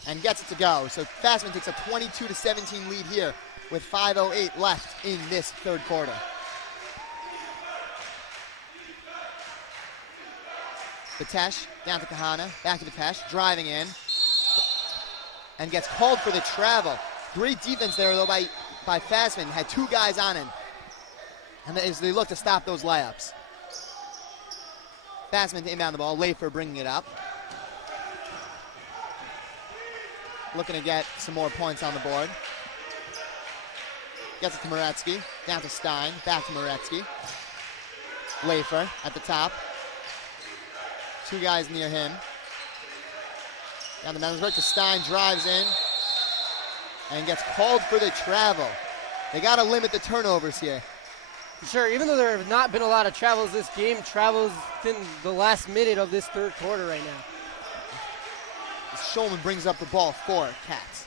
And gets it to go. So Fasman takes a 22-17 lead here with 5:08 left in this third quarter. Batesh down to Kahana, back to Batesh, driving in. And gets called for the travel. Great defense there though by Fasman. Had 2 guys on him. And as they look to stop those layups. Fasman to inbound the ball. Lafer bringing it up. Looking to get some more points on the board. Gets it to Moretsky. Down to Stein. Back to Moretsky. Lafer at the top. 2 guys near him. Down to Mendelsberg to Stein. Drives in. And gets called for the travel. They got to limit the turnovers here. Sure, even though there have not been a lot of travels this game, travels in the last minute of this third quarter right now. Shulman brings up the ball for Katz.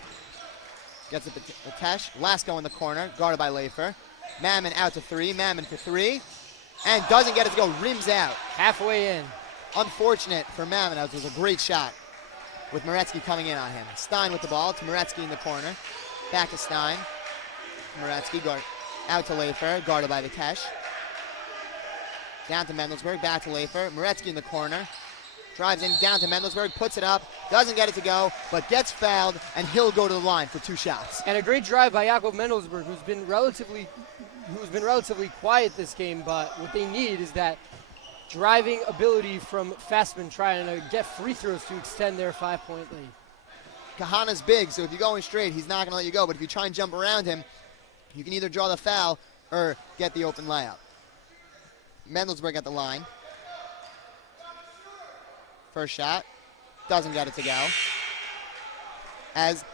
Gets it to Batesh. Lasko in the corner, guarded by Lafer. Mammon out to 3. Mammon for 3. And doesn't get it to go. Rims out. Halfway in. Unfortunate for Mammon. That was a great shot with Moretsky coming in on him. Stein with the ball to Moretsky in the corner. Back to Stein. Moretsky out to Lafer, guarded by Batesh. Down to Mendelsberg, back to Lafer. Moretsky in the corner. Drives in, down to Mendelsberg, puts it up, doesn't get it to go, but gets fouled, and he'll go to the line for 2 shots. And a great drive by Jakob Mendelsberg, who's been relatively quiet this game, but what they need is that driving ability from Fasman trying to get free throws to extend their 5-point lead. Kahana's big, so if you're going straight, he's not going to let you go. But if you try and jump around him, you can either draw the foul or get the open layup. Mendelsberg at the line. First shot. Doesn't get it to go. As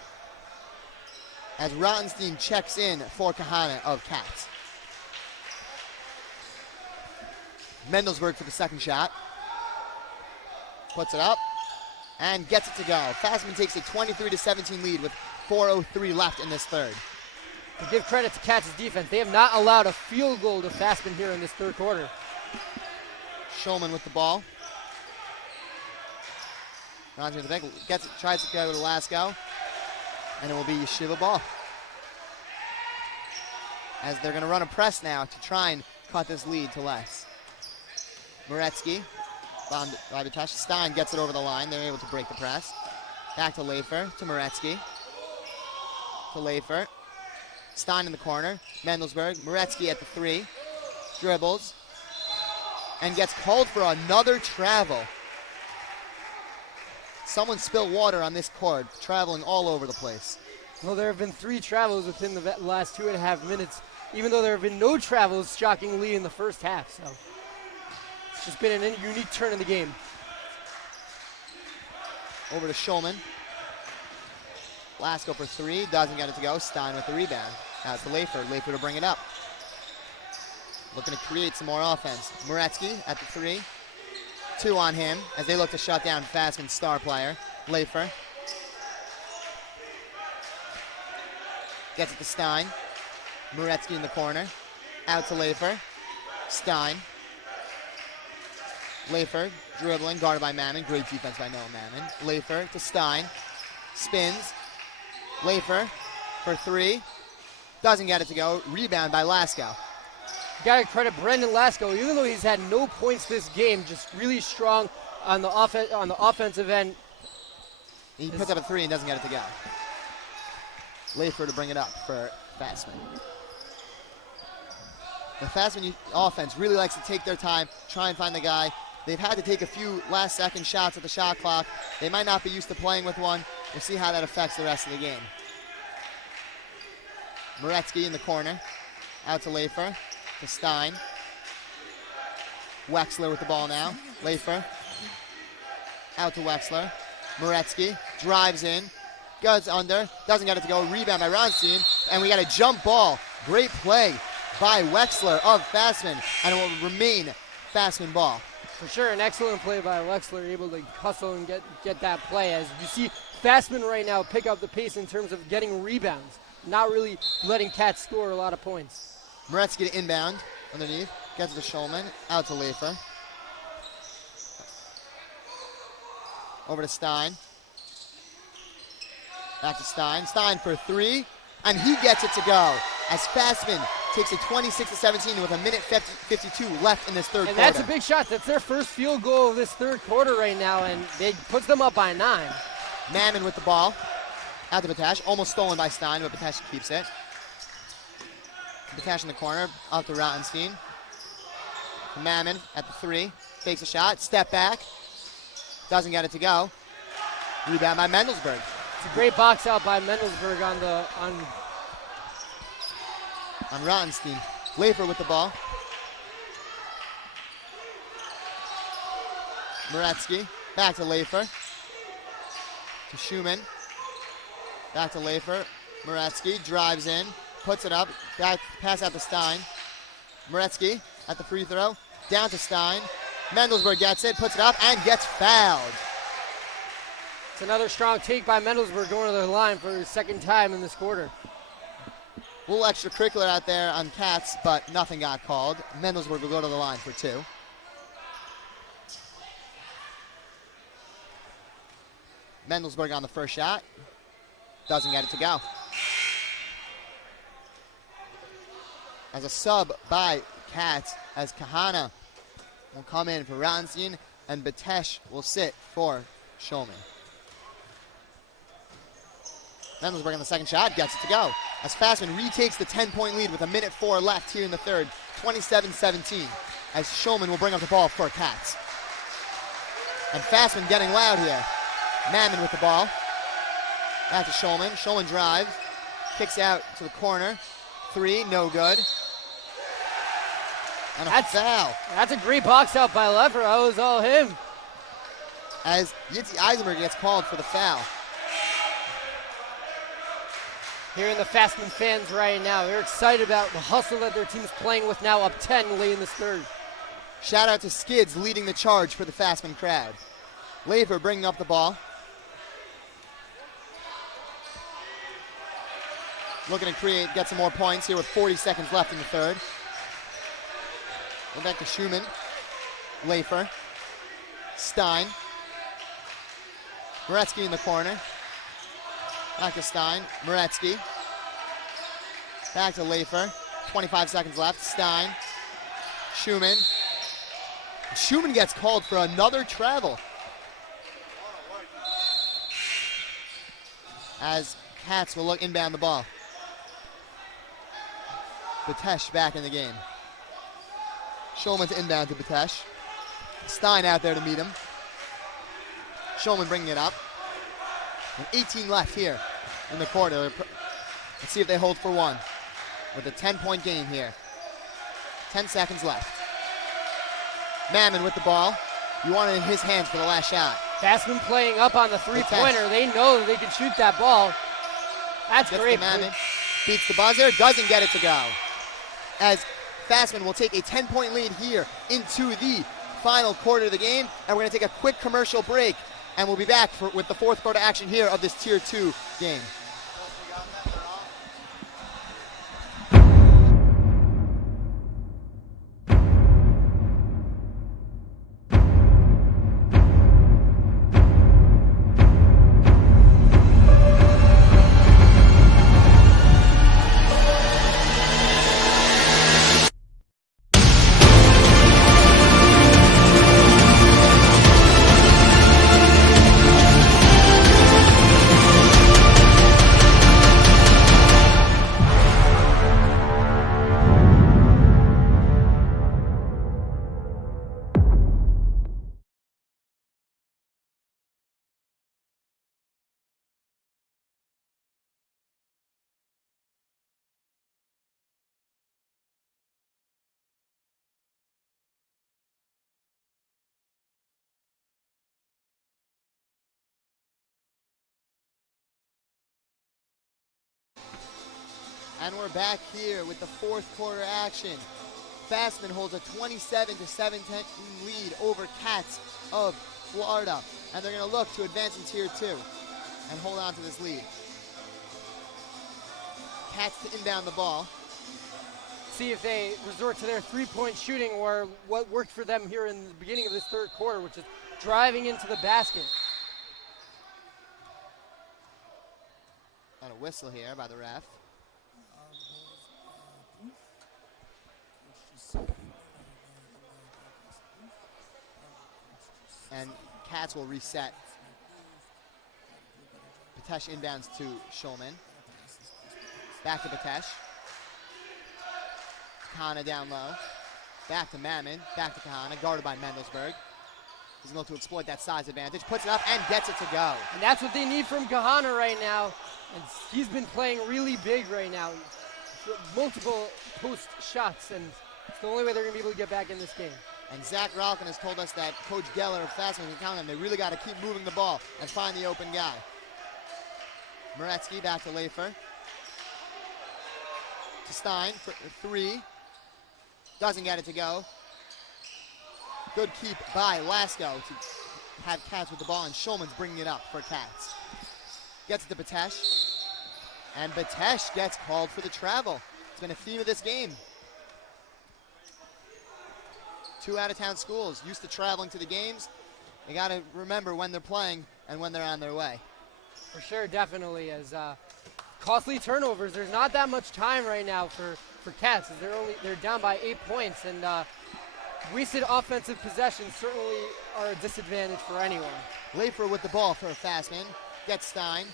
Rottenstein checks in for Kahana of Katz. Mendelsberg for the second shot. Puts it up and gets it to go. Fasman takes a 23-17 lead with 4:03 left in this third. To give credit to Katz's defense, they have not allowed a field goal to Fasman here in this third quarter. Schulman with the ball. Runs into the back, gets it, tries to go to Lasko, and it will be Yeshiva ball. As they're going to run a press now to try and cut this lead to less. Moretsky, by Vitesh. Stein gets it over the line. They're able to break the press. Back to Lafer, to Moretsky. To Lafer. Stein in the corner. Mendelsberg, Moretsky at the 3. Dribbles. And gets called for another travel. Someone spilled water on this court, traveling all over the place. Well, there have been 3 travels within the last 2.5 minutes, even though there have been no travels, shockingly, in the first half. So it's just been a unique turn in the game. Over to Schulman. Lasko for 3, doesn't get it to go. Stein with the rebound. Now it's to Lafer. Lafer to bring it up. Looking to create some more offense. Moretsky at the 3. 2 on him as they look to shut down Fasman's star player, Lafer. Gets it to Stein. Moretsky in the corner. Out to Lafer. Stein. Lafer dribbling, guarded by Mammon. Great defense by Noah Mammon. Lafer to Stein. Spins. Lafer for 3. Doesn't get it to go. Rebound by Lasko. Got to credit Brendan Lasko, even though he's had no points this game, just really strong on the offensive end. He puts up a 3 and doesn't get it to go. Lafer to bring it up for Fasman. The Fasman offense really likes to take their time, try and find the guy. They've had to take a few last-second shots at the shot clock. They might not be used to playing with one. We'll see how that affects the rest of the game. Moretsky in the corner. Out to Lafer. To Stein. Wexler with the ball now. Lafer. Out to Wexler. Moretsky drives in. Goes under. Doesn't get it to go. Rebound by Ronstein. And we got a jump ball. Great play by Wexler of Fasman. And it will remain Fasman ball. For sure, an excellent play by Wexler, able to hustle and get that play. As you see Fasman right now pick up the pace in terms of getting rebounds. Not really letting Katz score a lot of points. Moretsky to inbound underneath. Gets it to Schulman. Out to Lafer. Over to Stein. Back to Stein. Stein for 3. And he gets it to go. As Fasman takes a 26-17 with a minute 52 left in this third quarter. And that's a big shot. That's their first field goal of this third quarter right now. And it puts them up by 9. Mammon with the ball. Out to Batash. Almost stolen by Stein, but Batash keeps it. Batash in the corner, up to Rottenstein. Mammon at the 3, fakes a shot, step back, doesn't get it to go. Rebound by Mendelsberg. It's a great box out by Mendelsberg on Rottenstein. Lafer with the ball. Moretsky, back to Lafer. To Schumann. Back to Lafer. Moretsky drives in. Puts it up, back, pass out to Stein. Moretsky at the free throw, down to Stein. Mendelsberg gets it, puts it up, and gets fouled. It's another strong take by Mendelsberg going to the line for his second time in this quarter. A little extracurricular out there on Katz, but nothing got called. Mendelsberg will go to the line for 2. Mendelsberg on the first shot. Doesn't get it to go. As a sub by Katz, as Kahana will come in for Rottenstein, and Batesh will sit for Schulman. Mendelsberg on the second shot, gets it to go. As Fasman retakes the 10-point lead with a minute 4 left here in the third, 27-17, as Schulman will bring up the ball for Katz. And Fasman getting loud here. Mammon with the ball. Back to Schulman. Schulman drives. Kicks out to the corner. 3, no good. And a foul. That's a great box out by Leffer. That was all him. As Yitzi Eisenberg gets called for the foul. Hearing the Fasman fans right now, they're excited about the hustle that their team's playing with now, up 10 late in this third. Shout out to Skids leading the charge for the Fasman crowd. Laver bringing up the ball. Looking to get some more points here with 40 seconds left in the third. Go back to Schumann. Lafer. Stein. Moretsky in the corner. Back to Stein. Moretsky. Back to Lafer. 25 seconds left. Stein. Schumann. Schumann gets called for another travel. As Katz will look inbound the ball. Batesh back in the game. Schulman to inbound to Batesh. Stein out there to meet him. Schulman bringing it up. And 18 left here in the quarter. Let's see if they hold for one. With a 10-point game here. 10 seconds left. Mammon with the ball. You want it in his hands for the last shot. Fasman playing up on the three-pointer. They know that they can shoot that ball. That's Gets great. to Mammon. Beats the buzzer. Doesn't get it to go. As Fasman will take a 10-point lead here into the final quarter of the game. And we're going to take a quick commercial break. And we'll be back with the fourth quarter action here of this Tier 2 game. And we're back here with the fourth quarter action. Fasman holds a 27-7 lead over Katz of Florida. And they're going to look to advance in Tier 2 and hold on to this lead. Katz to inbound the ball. See if they resort to their three-point shooting or what worked for them here in the beginning of this third quarter, which is driving into the basket. Got a whistle here by the ref. And Katz will reset. Batesh inbounds to Schulman. Back to Batesh. Kahana down low. Back to Mammon. Back to Kahana. Guarded by Mendelsberg. He's going to exploit that size advantage. Puts it up and gets it to go. And that's what they need from Kahana right now. And he's been playing really big right now. Multiple post shots, and it's the only way they're going to be able to get back in this game. And Zach Ralkin has told us that Coach Geller of Fasman can count on them. They really got to keep moving the ball and find the open guy. Moretsky back to Lafer. To Stein for 3. Doesn't get it to go. Good keep by Lasko to have Katz with the ball, and Schulman's bringing it up for Katz. Gets it to Batesh. And Batesh gets called for the travel. It's been a theme of this game. 2 out-of-town schools used to traveling to the games. They got to remember when they're playing and when they're on their way. For sure, definitely. As costly turnovers, there's not that much time right now for Katz. They're down by 8 points, and wasted offensive possessions certainly are a disadvantage for anyone. Lafer with the ball for Fasman. Gets Stein.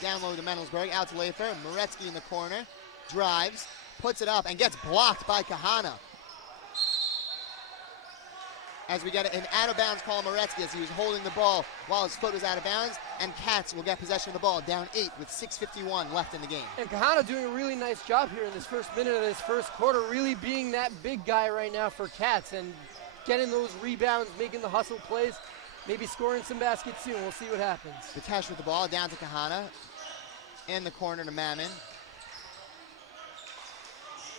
Down low to Mendelsberg. Out to Lafer. Moretsky in the corner. Drives. Puts it up and gets blocked by Kahana. as we get an out-of-bounds call Moretzky as he was holding the ball while his foot was out of bounds, and Katz will get possession of the ball, down 8 with 6:51 left in the game. And Kahana doing a really nice job here in this first minute of this first quarter, really being that big guy right now for Katz and getting those rebounds, making the hustle plays, maybe scoring some baskets soon. We'll see what happens. Batesh with the ball, down to Kahana. In the corner to Mammon.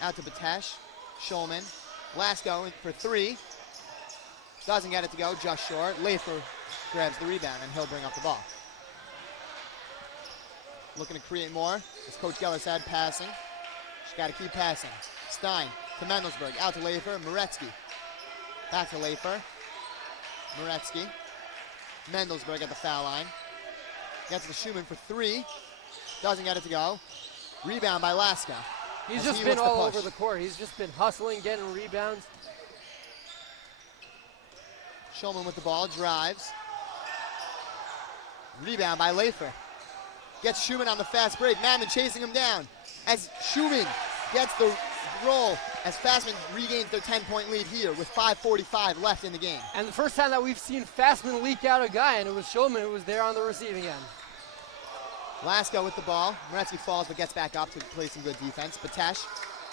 Out to Batesh. Shulman. Lasko for 3. Doesn't get it to go, just short. Lafer grabs the rebound, and he'll bring up the ball. Looking to create more, as Coach Geller said, passing. She's got to keep passing. Stein to Mendelsberg, out to Lafer. Moretzky. Back to Lafer. Moretzky. Mendelsberg at the foul line. Gets to Schumann for 3. Doesn't get it to go. Rebound by Lasko. He's just been all over the court. He's just been hustling, getting rebounds. Shulman with the ball, drives. Rebound by Lafer. Gets Schumann on the fast break. Mammon chasing him down. As Schumann gets the roll, as Fasman regains their 10-point lead here with 5:45 left in the game. And the first time that we've seen Fasman leak out a guy, and it was Shulman who was there on the receiving end. Lasko with the ball. Moretzky falls but gets back up to play some good defense. Batesh,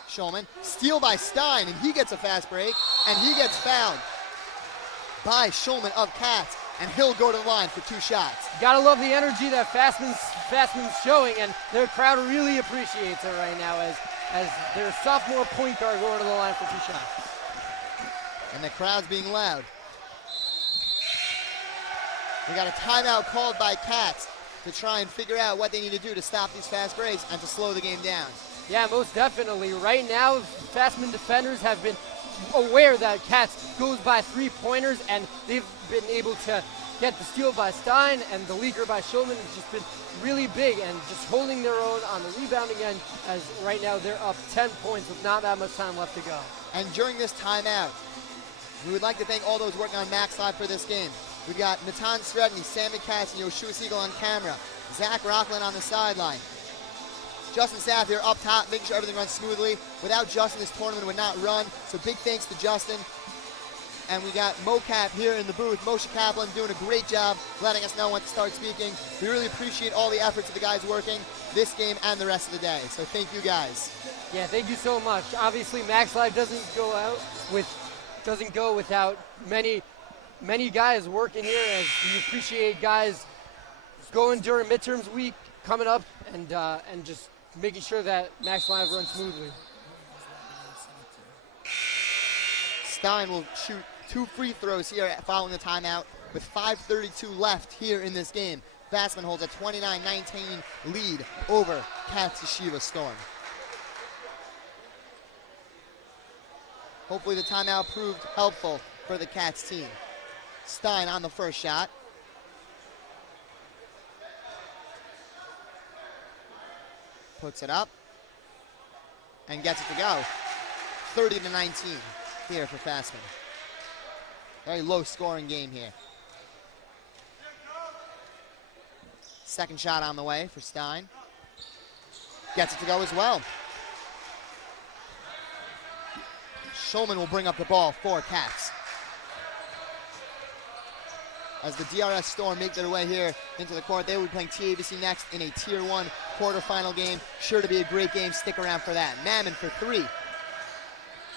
Shulman, steal by Stein, and he gets a fast break, and he gets fouled by Shulman of Katz, and he'll go to the line for 2 shots. Gotta love the energy that Fasman's showing, and their crowd really appreciates it right now as their sophomore point guard going to the line for 2 shots. And the crowd's being loud. We got a timeout called by Katz to try and figure out what they need to do to stop these fast breaks and to slow the game down. Yeah, most definitely. Right now, Fasman defenders have been aware that Katz goes by 3-pointers, and they've been able to get the steal by Stein, and the leaker by Shulman has just been really big and just holding their own on the rebounding end, as right now they're up 10 points with not that much time left to go. And during this timeout, we would like to thank all those working on Max Live for this game. We've got Natan Sredny, Sammy Katz, and Yoshua Siegel on camera. Zach Rockland on the sideline. Justin Saff here up top, making sure everything runs smoothly. Without Justin, this tournament would not run. So big thanks to Justin. And we got Mocap here in the booth. Moshe Kaplan doing a great job letting us know when to start speaking. We really appreciate all the efforts of the guys working this game and the rest of the day. So thank you guys. Yeah, thank you so much. Obviously, Max Live doesn't go without many guys working here, as we appreciate guys going during midterms week coming up and just making sure that Max Live runs smoothly. Stein will shoot 2 free throws here following the timeout with 5:32 left here in this game. Fasman holds a 29-19 lead over Katz Yeshiva Storm. Hopefully the timeout proved helpful for the Katz team. Stein on the first shot. Puts it up and gets it to go. 30-19 here for Fasman. Very low scoring game here. Second shot on the way for Stein. Gets it to go as well. Shulman will bring up the ball for Katz. As the DRS Storm make their way here into the court, they will be playing TABC next in a Tier 1 quarterfinal game. Sure to be a great game. Stick around for that. Mammon for 3.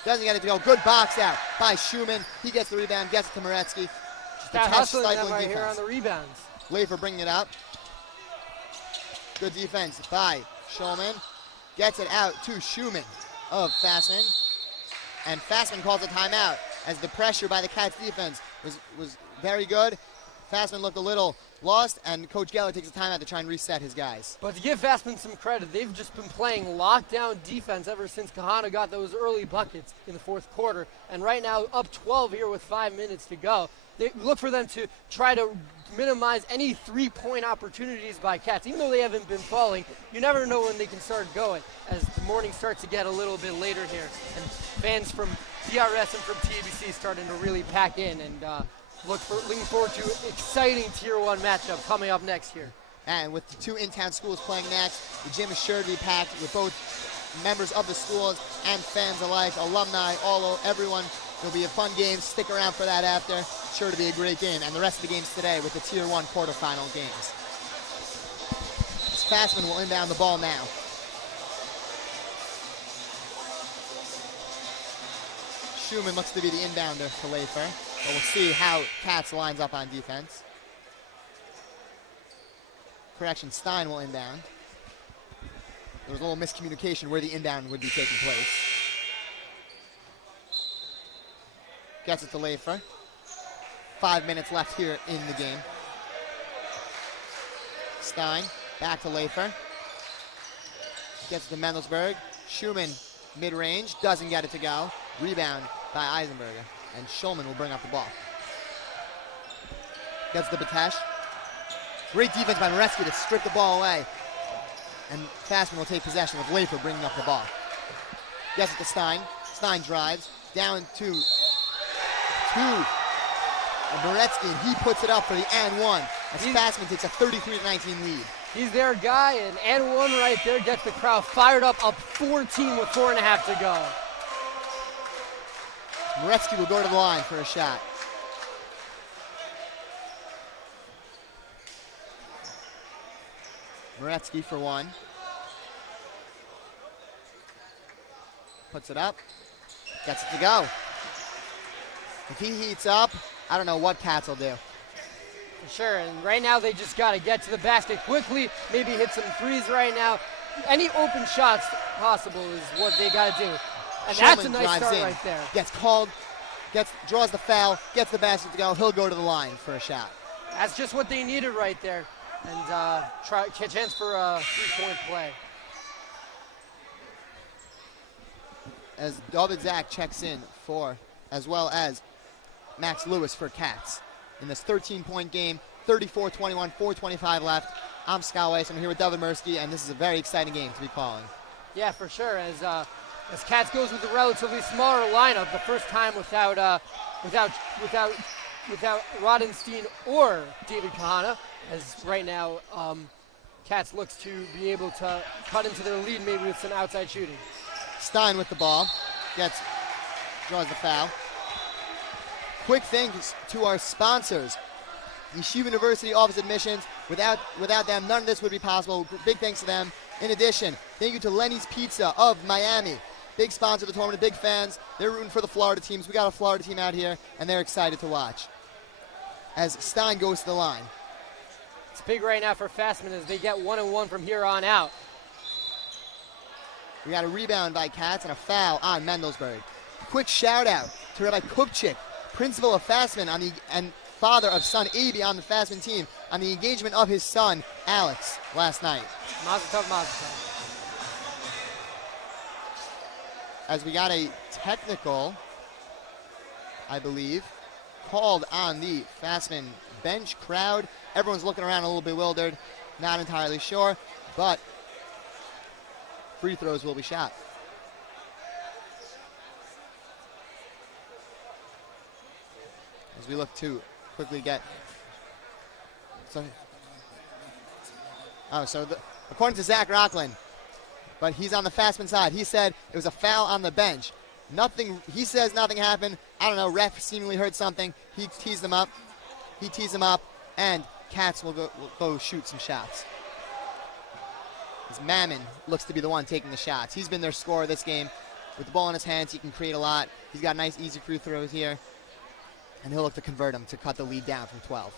Doesn't get it to go. Good box out by Schumann. He gets the rebound, gets it to Moretzky. Just a hustling that stifling right defense. here on the rebounds. Lafer bringing it up. Good defense by Shulman. Gets it out to Schumann of Fasman. And Fasman calls a timeout as the pressure by the Cats defense was very good. Fasman looked a little lost, and Coach Geller takes a timeout to try and reset his guys. But to give Fasman some credit, they've just been playing lockdown defense ever since Kahana got those early buckets in the fourth quarter. And right now, up 12 here with 5 minutes to go. They look for them to try to minimize any three-point opportunities by Cats. Even though they haven't been falling, you never know when they can start going as the morning starts to get a little bit later here. And fans from DRS and from TABC starting to really pack in, and looking forward to an exciting Tier 1 matchup coming up next year. And with the 2 in-town schools playing next, the gym is sure to be packed with both members of the schools and fans alike, alumni, everyone It'll be a fun game. Stick around for that after. Sure to be a great game. And the rest of the games today with the Tier 1 quarterfinal games. As Fasman will inbound the ball now. Schumann looks to be the inbounder for Lafer. But we'll see how Katz lines up on defense. Correction, Stein will inbound. There was a little miscommunication where the inbound would be taking place. Gets it to Lafer. 5 minutes left here in the game. Stein, back to Lafer. Gets it to Mendelsberg. Schumann, mid-range, doesn't get it to go. Rebound by Eisenberger. And Schulman will bring up the ball. Gets to Batesh. Great defense by Moretzky to strip the ball away. And Fasman will take possession with Lafer bringing up the ball. Gets it to Stein. Stein drives. Down to two. And Moretzky, and he puts it up for the and one. As Fasman takes a 33-19 lead. He's their guy, and one right there gets the crowd fired up 14 with 4.5 to go. Moretzky will go to the line for a shot. Moretzky for one. Puts it up. Gets it to go. If he heats up, I don't know what Katz will do. For sure, and right now they just got to get to the basket quickly, maybe hit some threes right now. Any open shots possible is what they got to do. And Schulman that's a nice start in, right there. Gets called, draws the foul, gets the basket to go. He'll go to the line for a shot. That's just what they needed right there. And try chance for a three-point play. As David Zach checks in for, as well as Max Lewis for Katz. In this 13-point game, 34-21, 4:25 left. I'm Scott Weiss. I'm here with David Mirsky, and this is a very exciting game to be calling. Yeah, for sure. As Katz goes with a relatively smaller lineup, the first time without Rodenstein or David Kahana, as right now Katz looks to be able to cut into their lead maybe with some outside shooting. Stein with the ball, draws the foul. Quick thanks to our sponsors, Yeshiva University Office Admissions. Without them, none of this would be possible. Big thanks to them. In addition, thank you to Lenny's Pizza of Miami. Big sponsor of the tournament, big fans. They're rooting for the Florida teams. We got a Florida team out here, and they're excited to watch. As Stein goes to the line. It's big right now for Fasman as they get 1-1 from here on out. We got a rebound by Katz and a foul on Mendelsberg. Quick shout out to Rabbi Kupchik, principal of Fasman and father of son Abi on the Fasman team, on the engagement of his son Alex last night. Mazel tov. As we got a technical, I believe, called on the Fasman bench crowd. Everyone's looking around a little bewildered, not entirely sure, but free throws will be shot. As we look to quickly get. According to Zach Rockland, but he's on the Fasman side. He said it was a foul on the bench. He says nothing happened. I don't know, ref seemingly heard something. He teased him up, and Katz will go shoot some shots. As Mammon looks to be the one taking the shots. He's been their scorer this game. With the ball in his hands, he can create a lot. He's got nice, easy free throws here. And he'll look to convert them to cut the lead down from 12.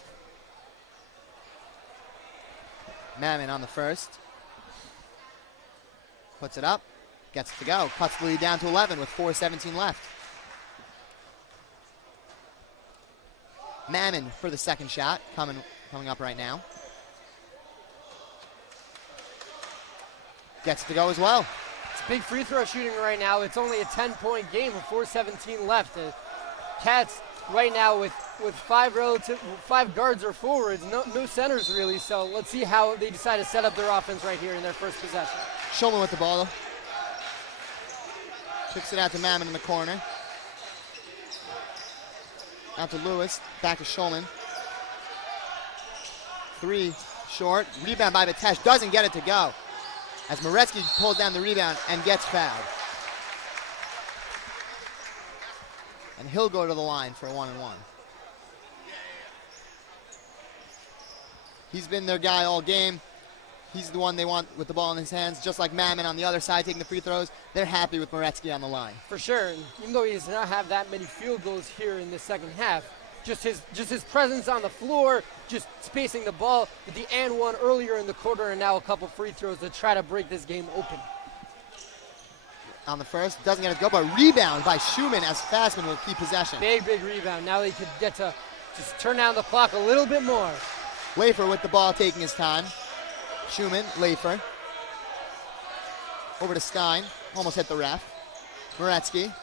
Mammon on the first. Puts it up. Gets it to go. Cuts the lead down to 11 with 4:17 left. Mammon for the second shot. Coming up right now. Gets it to go as well. It's big free throw shooting right now. It's only a 10-point game with 4:17 left. Katz right now with five guards or forwards, no centers really. So let's see how they decide to set up their offense right here in their first possession. Schulman with the ball. Kicks it out to Mammon in the corner. Out to Lewis. Back to Schulman. Three short. Rebound by Batesh. Doesn't get it to go. As Moretzky pulls down the rebound and gets fouled. and he'll go to the line for a 1-and-1. He's been their guy all game. He's the one they want with the ball in his hands, just like Mammon on the other side taking the free throws. They're happy with Moretsky on the line. For sure, and even though he does not have that many field goals here in the second half, just his presence on the floor, just spacing the ball with the and one earlier in the quarter, and now a couple free throws to try to break this game open. On the first, doesn't get it to go, but rebound by Schumann as Fasman will keep possession. Big rebound. Now they could get to just turn down the clock a little bit more. Lafer with the ball taking his time. Schumann, Lafer. Over to Stein. Almost hit the ref. Moretsky.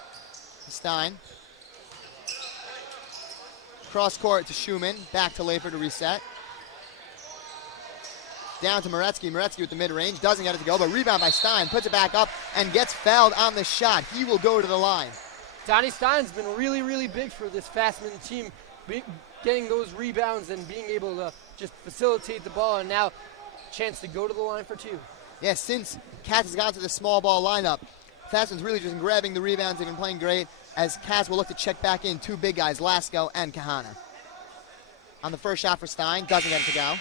Stein. Cross court to Schumann. Back to Lafer to reset. Down to Moretsky. Moretsky with the mid-range. Doesn't get it to go, but rebound by Stein. Puts it back up and gets fouled on the shot. He will go to the line. Donnie Stein's been really big for this Fasman team, getting those rebounds and being able to just facilitate the ball, and now chance to go to the line for two. Yeah, since Katz has gone to the small ball lineup, Fasman's really just been grabbing the rebounds. They've been playing great, as Katz will look to check back in two big guys, Lasko and Kahana. On the first shot for Stein, doesn't get it to go.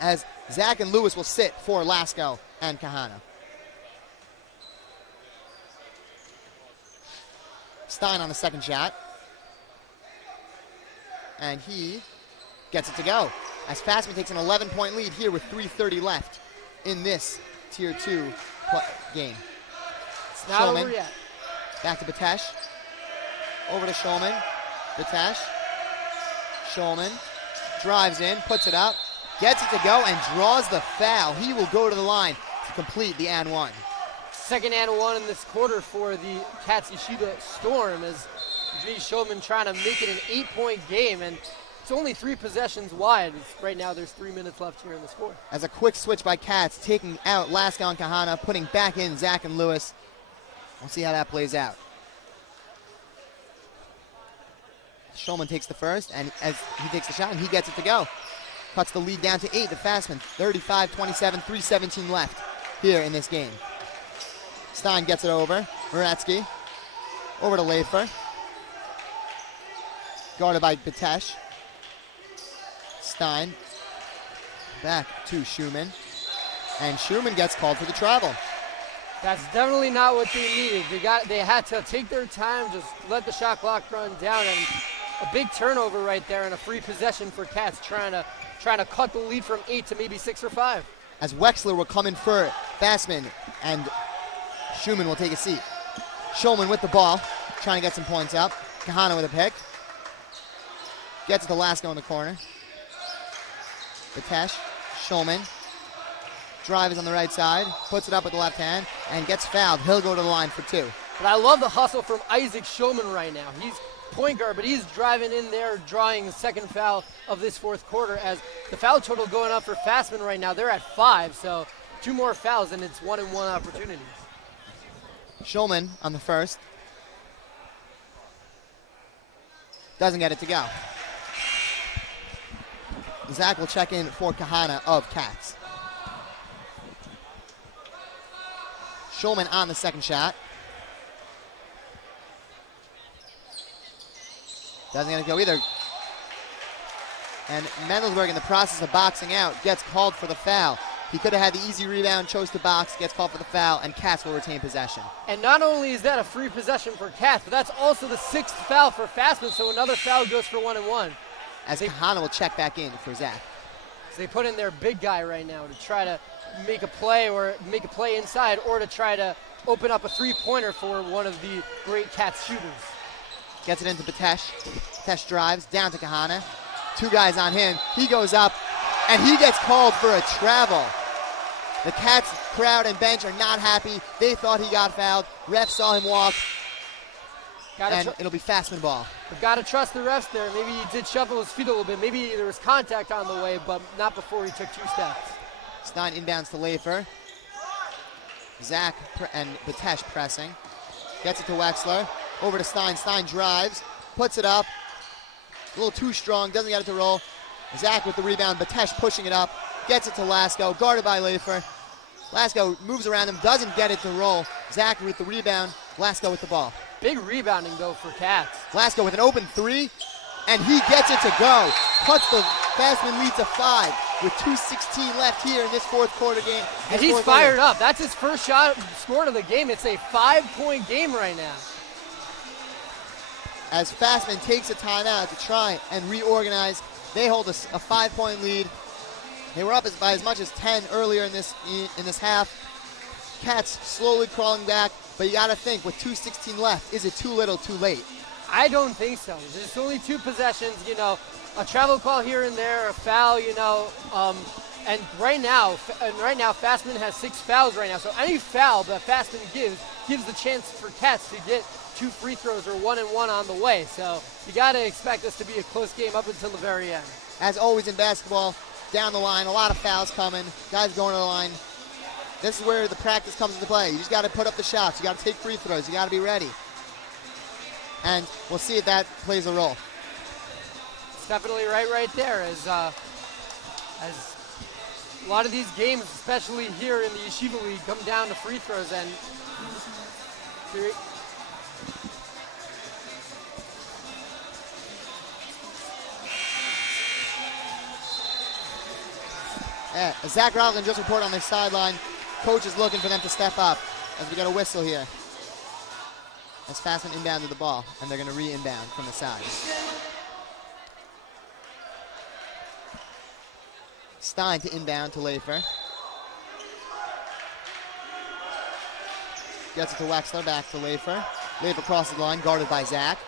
As Zach and Lewis will sit for Lasko and Kahana. Stein on the second shot. And he gets it to go. As Fasman takes an 11-point lead here with 3:30 left in this Tier 2 game. It's not over yet. Back to Batesh. Over to Shulman. Batesh. Shulman drives in, puts it up, gets it to go, and draws the foul. He will go to the line to complete the and one. Second and one in this quarter for the Katsushita Storm, as G. Shulman trying to make it an 8-point game, and it's only 3 possessions wide. Right now there's 3 minutes left here in the score. As a quick switch by Katz, taking out Lasko and Kahana, putting back in Zach and Lewis. We'll see how that plays out. Shulman takes the first, and as he takes the shot, and he gets it to go. Cuts the lead down to 8 to Fasman. 35-27, 3:17 left here in this game. Stein gets it over. Moretsky. Over to Lafer. Guarded by Batesh. Stein. Back to Schumann. And Schumann gets called for the travel. That's definitely not what they needed. They had to take their time, just let the shot clock run down, and a big turnover right there and a free possession for Katz, trying to cut the lead from 8 to maybe 6 or 5. As Wexler will come in for Fasman, and Schumann will take a seat. Shulman with the ball, trying to get some points up. Kahana with a pick. Gets it to Lasko in the corner. Batesh, Shulman. Drive is on the right side, puts it up with the left hand, and gets fouled. He'll go to the line for 2. But I love the hustle from Isaac Shulman right now. He's point guard, but he's driving in there, drawing the second foul of this fourth quarter, as the foul total going up for Fasman right now. They're at 5, so 2 more fouls, and it's 1-and-1 opportunity. Shulman on the first. Doesn't get it to go. Zach will check in for Kahana of Katz. Shulman on the second shot. Doesn't get it go either. And Mendelsberg, in the process of boxing out, gets called for the foul. He could have had the easy rebound, chose to box, gets called for the foul, and Katz will retain possession. And not only is that a free possession for Katz, but that's also the 6th foul for Fasman, so another foul goes for 1-and-1. As Kahana will check back in for Zach. So they put in their big guy right now to try to make a play inside, or to try to open up a three-pointer for one of the great Katz shooters. Gets it into Batesh. Batesh drives down to Kahana. 2 guys on him. He goes up, and he gets called for a travel. The Katz crowd and bench are not happy. They thought he got fouled. Ref saw him walk, and it'll be Fasman ball. But gotta trust the refs there. Maybe he did shuffle his feet a little bit. Maybe there was contact on the way, but not before he took 2 steps. Stein inbounds to Lafer. Zach and Batesh pressing. Gets it to Wexler. Over to Stein. Stein drives. Puts it up. A little too strong. Doesn't get it to roll. Zach with the rebound. Batesh pushing it up. Gets it to Lasko. Guarded by Lafer. Lasko moves around him. Doesn't get it to roll. Zach with the rebound. Lasko with the ball. Big rebounding, though, for Katz. Lasko with an open three, and he gets it to go. Cuts the Fasman lead to 5 with 2:16 left here in this fourth quarter game. And he's fired up. That's his first shot scored of the game. It's a 5-point game right now. As Fasman takes a timeout to try and reorganize, they hold a 5-point lead. They were up by as much as 10 earlier in this half. Katz slowly crawling back, but you got to think, with 2:16 left, is it too little, too late? I don't think so. There's only 2 possessions, a travel call here and there, a foul, and right now Fasman has 6 fouls right now. So any foul that Fasman gives the chance for Katz to get 2 free throws or 1 and 1 on the way. So you got to expect this to be a close game up until the very end. As always in basketball, down the line, a lot of fouls coming, guys going to the line. This is where the practice comes into play. You just got to put up the shots. You got to take free throws. You got to be ready. And we'll see if that plays a role. It's definitely right there. As a lot of these games, especially here in the Yeshiva League, come down to free throws. And Zach Routland just reported on the sideline. Coach is looking for them to step up as we got a whistle here. As Fasman inbounded the ball, and they're going to re-inbound from the side. Stein to inbound to Lafer. Gets it to Wexler, back to Lafer. Lafer crosses the line, guarded by Zach.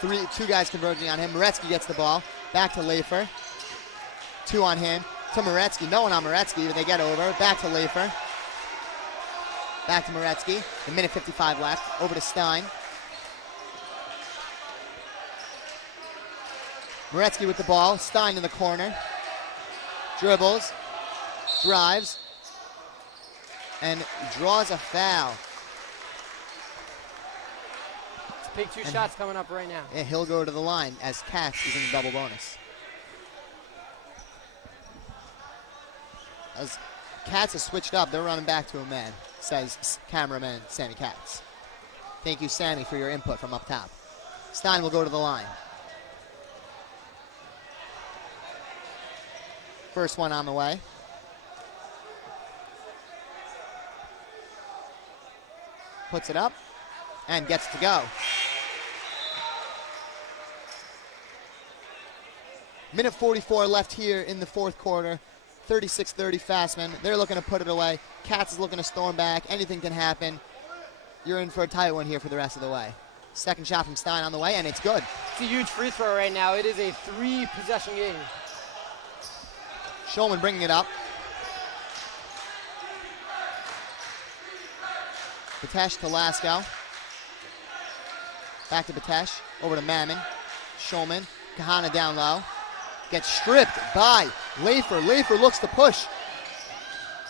2 guys converging on him. Moretsky gets the ball, back to Lafer. 2 on him, to Moretsky. No one on Moretsky, but they get over. Back to Lafer. Back to Moretsky. A minute 55 left. Over to Stein. Moretsky with the ball. Stein in the corner. Dribbles. Drives. And draws a foul. Big 2 shots coming up right now. And he'll go to the line as Katz is in the double bonus. As Katz has switched up, they're running back to a man, says cameraman Sammy Katz. Thank you, Sammy, for your input from up top. Stein will go to the line. First one on the way. Puts it up and gets to go. Minute 44 left here in the fourth quarter. 36-30 Fasman. They're looking to put it away. Katz is looking to storm back. Anything can happen. You're in for a tight one here for the rest of the way. Second shot from Stein on the way, and it's good. It's a huge free throw right now. It is a 3-possession game. Shulman bringing it up. Batesh to Lasko. Back to Batesh. Over to Mammon. Shulman. Kahana down low. Gets stripped by Lafer. Lafer looks to push.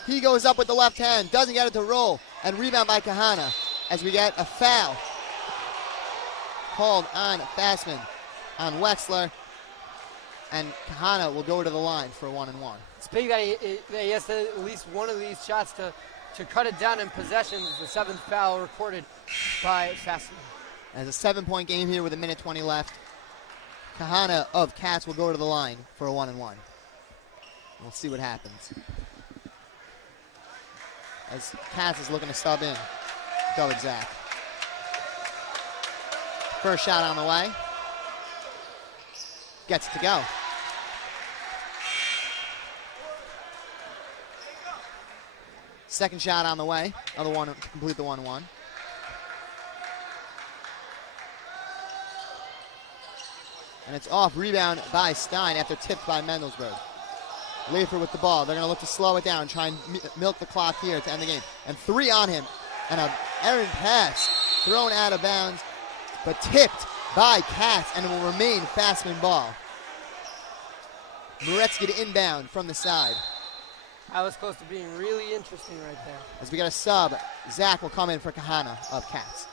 He goes up with the left hand. Doesn't get it to roll. And rebound by Kahana as we get a foul called on Fasman on Wexler. And Kahana will go to the line for a 1-and-1. It's big that he has to at least one of these shots to cut it down in possessions. The 7th foul recorded by Fasman. As a 7-point game here with a minute 20 left. Kahana of Katz will go to the line for a 1-and-1. We'll see what happens. As Katz is looking to sub in. Go with Zach. First shot on the way. Gets it to go. Second shot on the way. Another one to complete the 1-1. And it's off, rebound by Stein after tipped by Mendelsberg. Lafer with the ball. They're going to look to slow it down, try and milk the clock here to end the game. And 3 on him. And an errant pass thrown out of bounds, but tipped by Katz, and it will remain Fasman ball. Moretsky to inbound from the side. That was close to being really interesting right there. As we got a sub, Zach will come in for Kahana of Katz.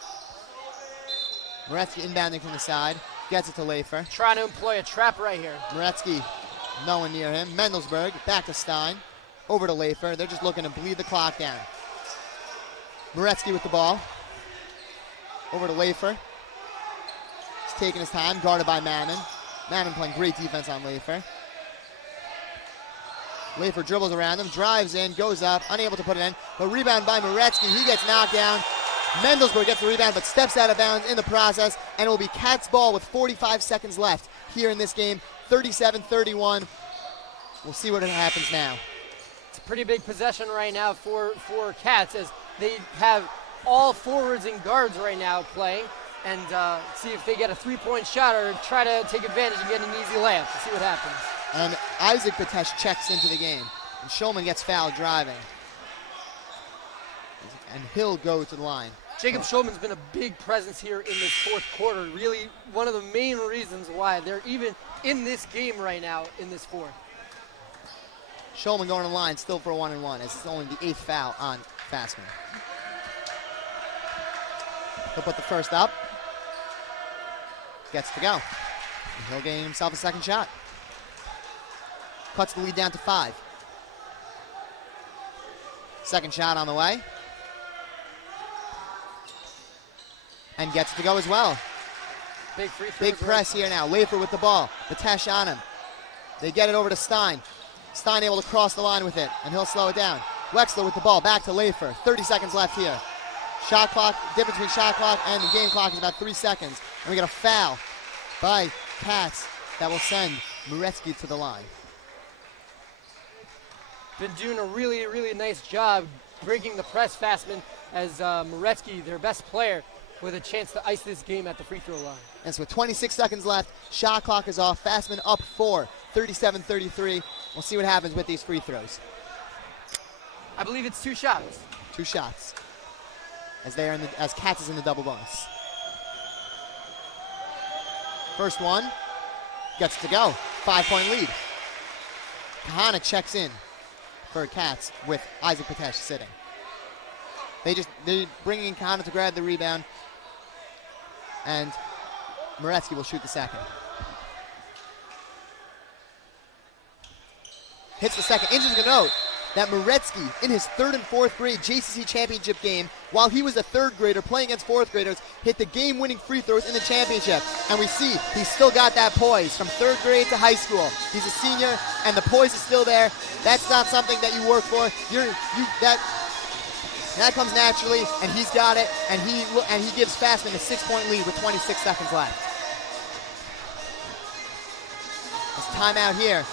Moretsky inbounding from the side. Gets it to Lafer. Trying to employ a trap right here. Moretsky, no one near him. Mendelsberg, back to Stein. Over to Lafer. They're just looking to bleed the clock down. Moretsky with the ball. Over to Lafer. He's taking his time, guarded by Mammon. Mammon playing great defense on Lafer. Lafer dribbles around him, drives in, goes up, unable to put it in. But rebound by Moretsky. He gets knocked down. Mendelsberg gets the rebound, but steps out of bounds in the process. And it will be Katz ball with 45 seconds left here in this game. 37-31. We'll see what happens now. It's a pretty big possession right now for Katz, as they have all forwards and guards right now playing. And see if they get a three-point shot or try to take advantage and get an easy layup. We'll see what happens. And Isaac Batesh checks into the game. And Schulman gets fouled driving. And he'll go to the line. Jacob Schulman's been a big presence here in this fourth quarter. Really one of the main reasons why they're even in this game right now in this fourth. Schulman going to the line still for a 1-and-1 as it's only the 8th foul on Fasman. He'll put the first up. Gets to go. And he'll gain himself a second shot. Cuts the lead down to 5. Second shot on the way. And gets it to go as well. Big free throw. Big press here now. Lafer with the ball. Batesh on him. They get it over to Stein. Stein able to cross the line with it, and he'll slow it down. Wexler with the ball. Back to Lafer. 30 seconds left here. Shot clock, difference between shot clock and the game clock is about 3 seconds. And we get a foul by Katz that will send Moretsky to the line. Been doing a really, really nice job breaking the press, Fasman, as Moretsky, their best player, with a chance to ice this game at the free throw line. And so with 26 seconds left, shot clock is off. Fasman up 4, 37-33. We'll see what happens with these free throws. I believe it's 2 shots. 2 shots. As Katz is in the double bonus. First one gets to go. 5-point lead. Kahana checks in for Katz with Isaac Batesh sitting. They're bringing in Kahana to grab the rebound, and Moretsky will shoot the second. Hits the second. Interesting to note that Moretsky, in his 3rd and 4th grade JCC championship game, while he was a 3rd grader playing against 4th graders, hit the game-winning free throws in the championship. And we see he's still got that poise from 3rd grade to high school. He's a senior, and the poise is still there. That's not something that you work for. That comes naturally, and he's got it, and he gives Fasman a 6-point lead with 26 seconds left. It's timeout here,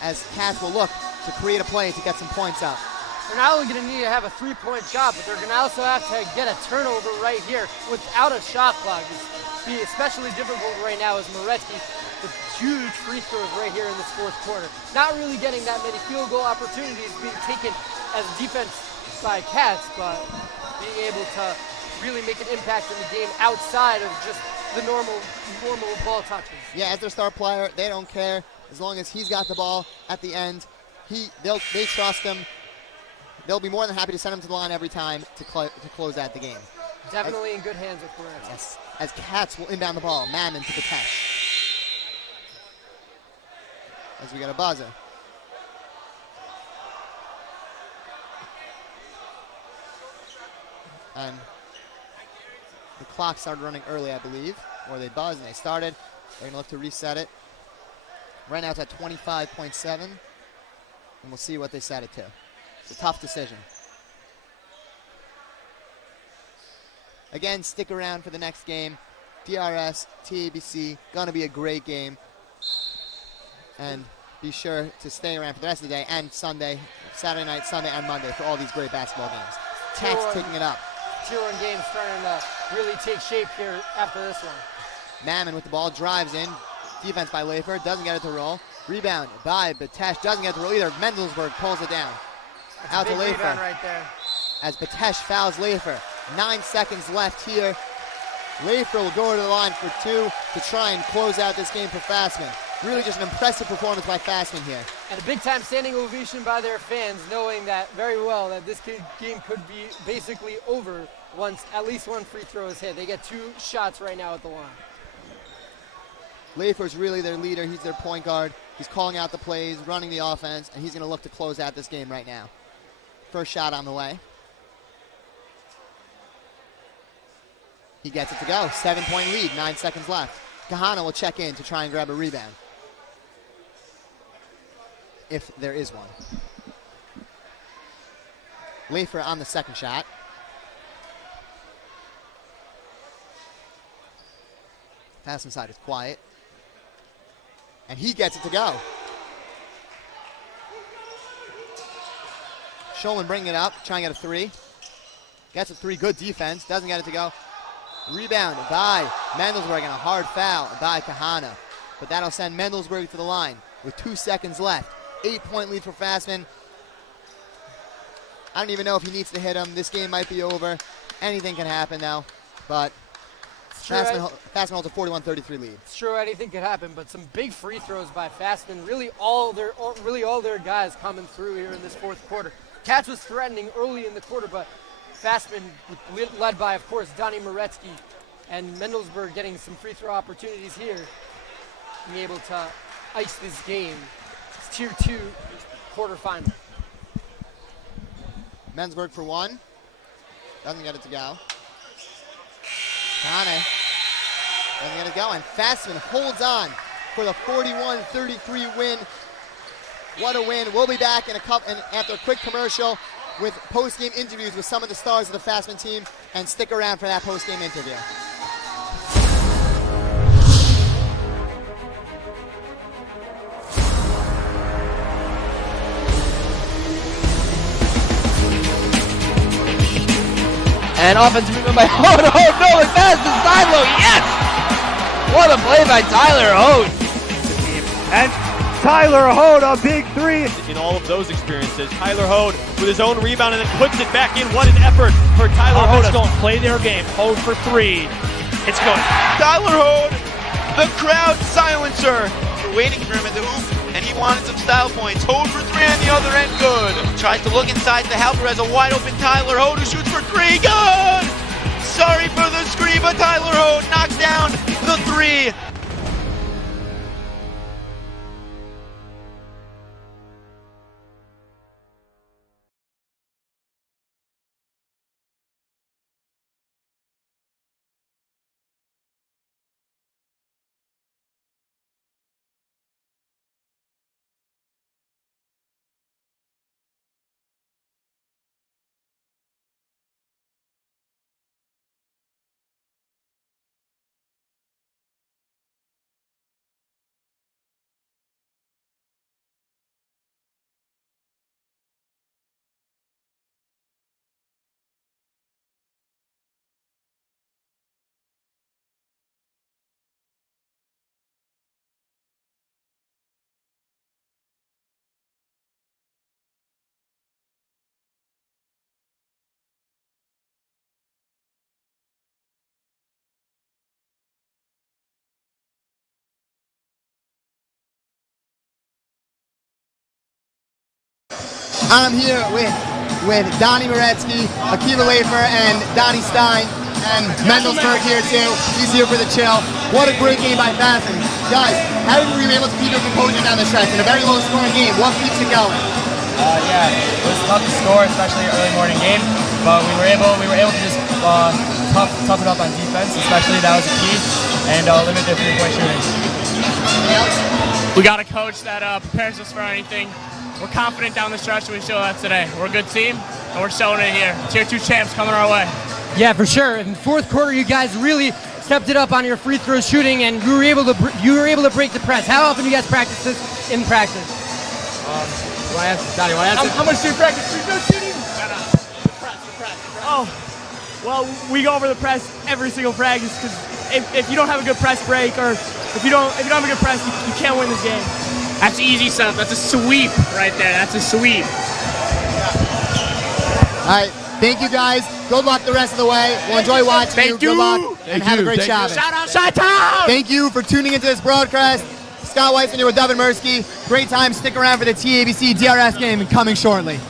as Katz will look to create a play to get some points up. They're not only going to need to have a 3-point shot, but they're going to also have to get a turnover right here without a shot clock. It's be especially difficult right now as Moretsky with huge free throws right here in this fourth quarter. Not really getting that many field goal opportunities being taken as defense by Katz, but being able to really make an impact in the game outside of just the normal ball touches. Yeah, as their star player, they don't care. As long as he's got the ball at the end, they trust him. They'll be more than happy to send him to the line every time to close out the game. Definitely in good hands with Moretsky. Yes, as Katz will inbound the ball. Mammon to Batesh. As we got a buzzer. And the clock started running early, I believe, or they buzzed and they started. They're going to look to reset it. Right now it's at 25.7, and we'll see what they set it to. It's a tough decision. Again, stick around for the next game. DRS, TABC, going to be a great game. And be sure to stay around for the rest of the day and Sunday, Saturday night, Sunday, and Monday for all these great basketball games. Katz taking it up. Tier 1 game starting to really take shape here after this one. Mammon with the ball, drives in. Defense by Lafer, doesn't get it to roll. Rebound by Batesh, doesn't get it to roll either. Mendelsberg pulls it down. That's out a to big Lafer. rebound right there. As Batesh fouls Lafer. 9 seconds left here. Lafer will go to the line for 2 to try and close out this game for Fasman. Really just an impressive performance by Fasman here. And a big-time standing ovation by their fans, knowing that very well that this game could be basically over once at least one free throw is hit. They get 2 shots right now at the line. Lafer's really their leader. He's their point guard. He's calling out the plays, running the offense, and he's going to look to close out this game right now. First shot on the way. He gets it to go. 7-point lead, 9 seconds left. Kahana will check in to try and grab a rebound, if there is one. Leifer on the second shot. Fasman side is quiet. And he gets it to go. Scholin bringing it up, trying to get a three. Gets a three, good defense, doesn't get it to go. Rebound by Mendelsberg and a hard foul by Kahana. But that'll send Mendelsberg to the line with 2 seconds left. 8-point lead for Fasman. I don't even know if he needs to hit him. This game might be over. Anything can happen now. But Fasman holds a 41-33 lead. It's true, anything could happen, but some big free throws by Fasman. Really all their guys coming through here in this fourth quarter. Katz was threatening early in the quarter, but Fasman, led by, of course, Donnie Moretsky and Mendelsberg, getting some free throw opportunities here, being able to ice this game. It's Tier 2 quarterfinal. Mendelsberg for one. Doesn't get it to go. Kane doesn't get it to go, and Fasman holds on for the 41-33 win. What a win. We'll be back in after a quick commercial with post-game interviews with some of the stars of the Fasman team, and stick around for that post-game interview. And offensive rebound by Hood. Oh no, and Fasman side low. Yes! What a play by Tyler Hood. And Tyler Hood, a big three. In all of those experiences, Tyler Hood with his own rebound and then puts it back in. What an effort for Tyler Hood. It's going to play their game. Hood for three. It's going. Tyler Hood, the crowd silencer. We're waiting for him at the hoop, and he wanted some style points. Hood for three on the other end, good. Tries to look inside the helper as a wide open Tyler Hood who shoots for three, good! Sorry for the screen, but Tyler Hood knocks down the three. I'm here with Donnie Moretsky, Akiva Leifer, and Donnie Stein, and Mendelsberg here too. He's here for the chill. What a great game by Fasman. Guys, how were you able to keep your composure down the stretch in a very low-scoring game? What keeps it going? Yeah, it was tough to score, especially an early morning game, but we were able to just tough it up on defense, especially that was a key, and limit their three-point shooting. Anything else? We got a coach that prepares us for anything. We're confident down the stretch, and we show that today. We're a good team, and we're showing it here. Tier 2 champs coming our way. Yeah, for sure. In the fourth quarter, you guys really stepped it up on your free throw shooting, and you were able to break the press. How often do you guys practice this in practice? Donnie, How much do you practice free throw shooting? The press. Oh, well, we go over the press every single practice because if you don't have a good press break, or if you don't have a good press, you can't win this game. That's easy stuff. That's a sweep right there. That's a sweep. All right, thank you guys. Good luck the rest of the way. We'll enjoy watching you. Good luck, and have a great Shabbos. Shout out Chi-Town! Thank you for tuning into this broadcast. Scott Weissman here with Devin Mursky. Great time. Stick around for the TABC DRS game coming shortly.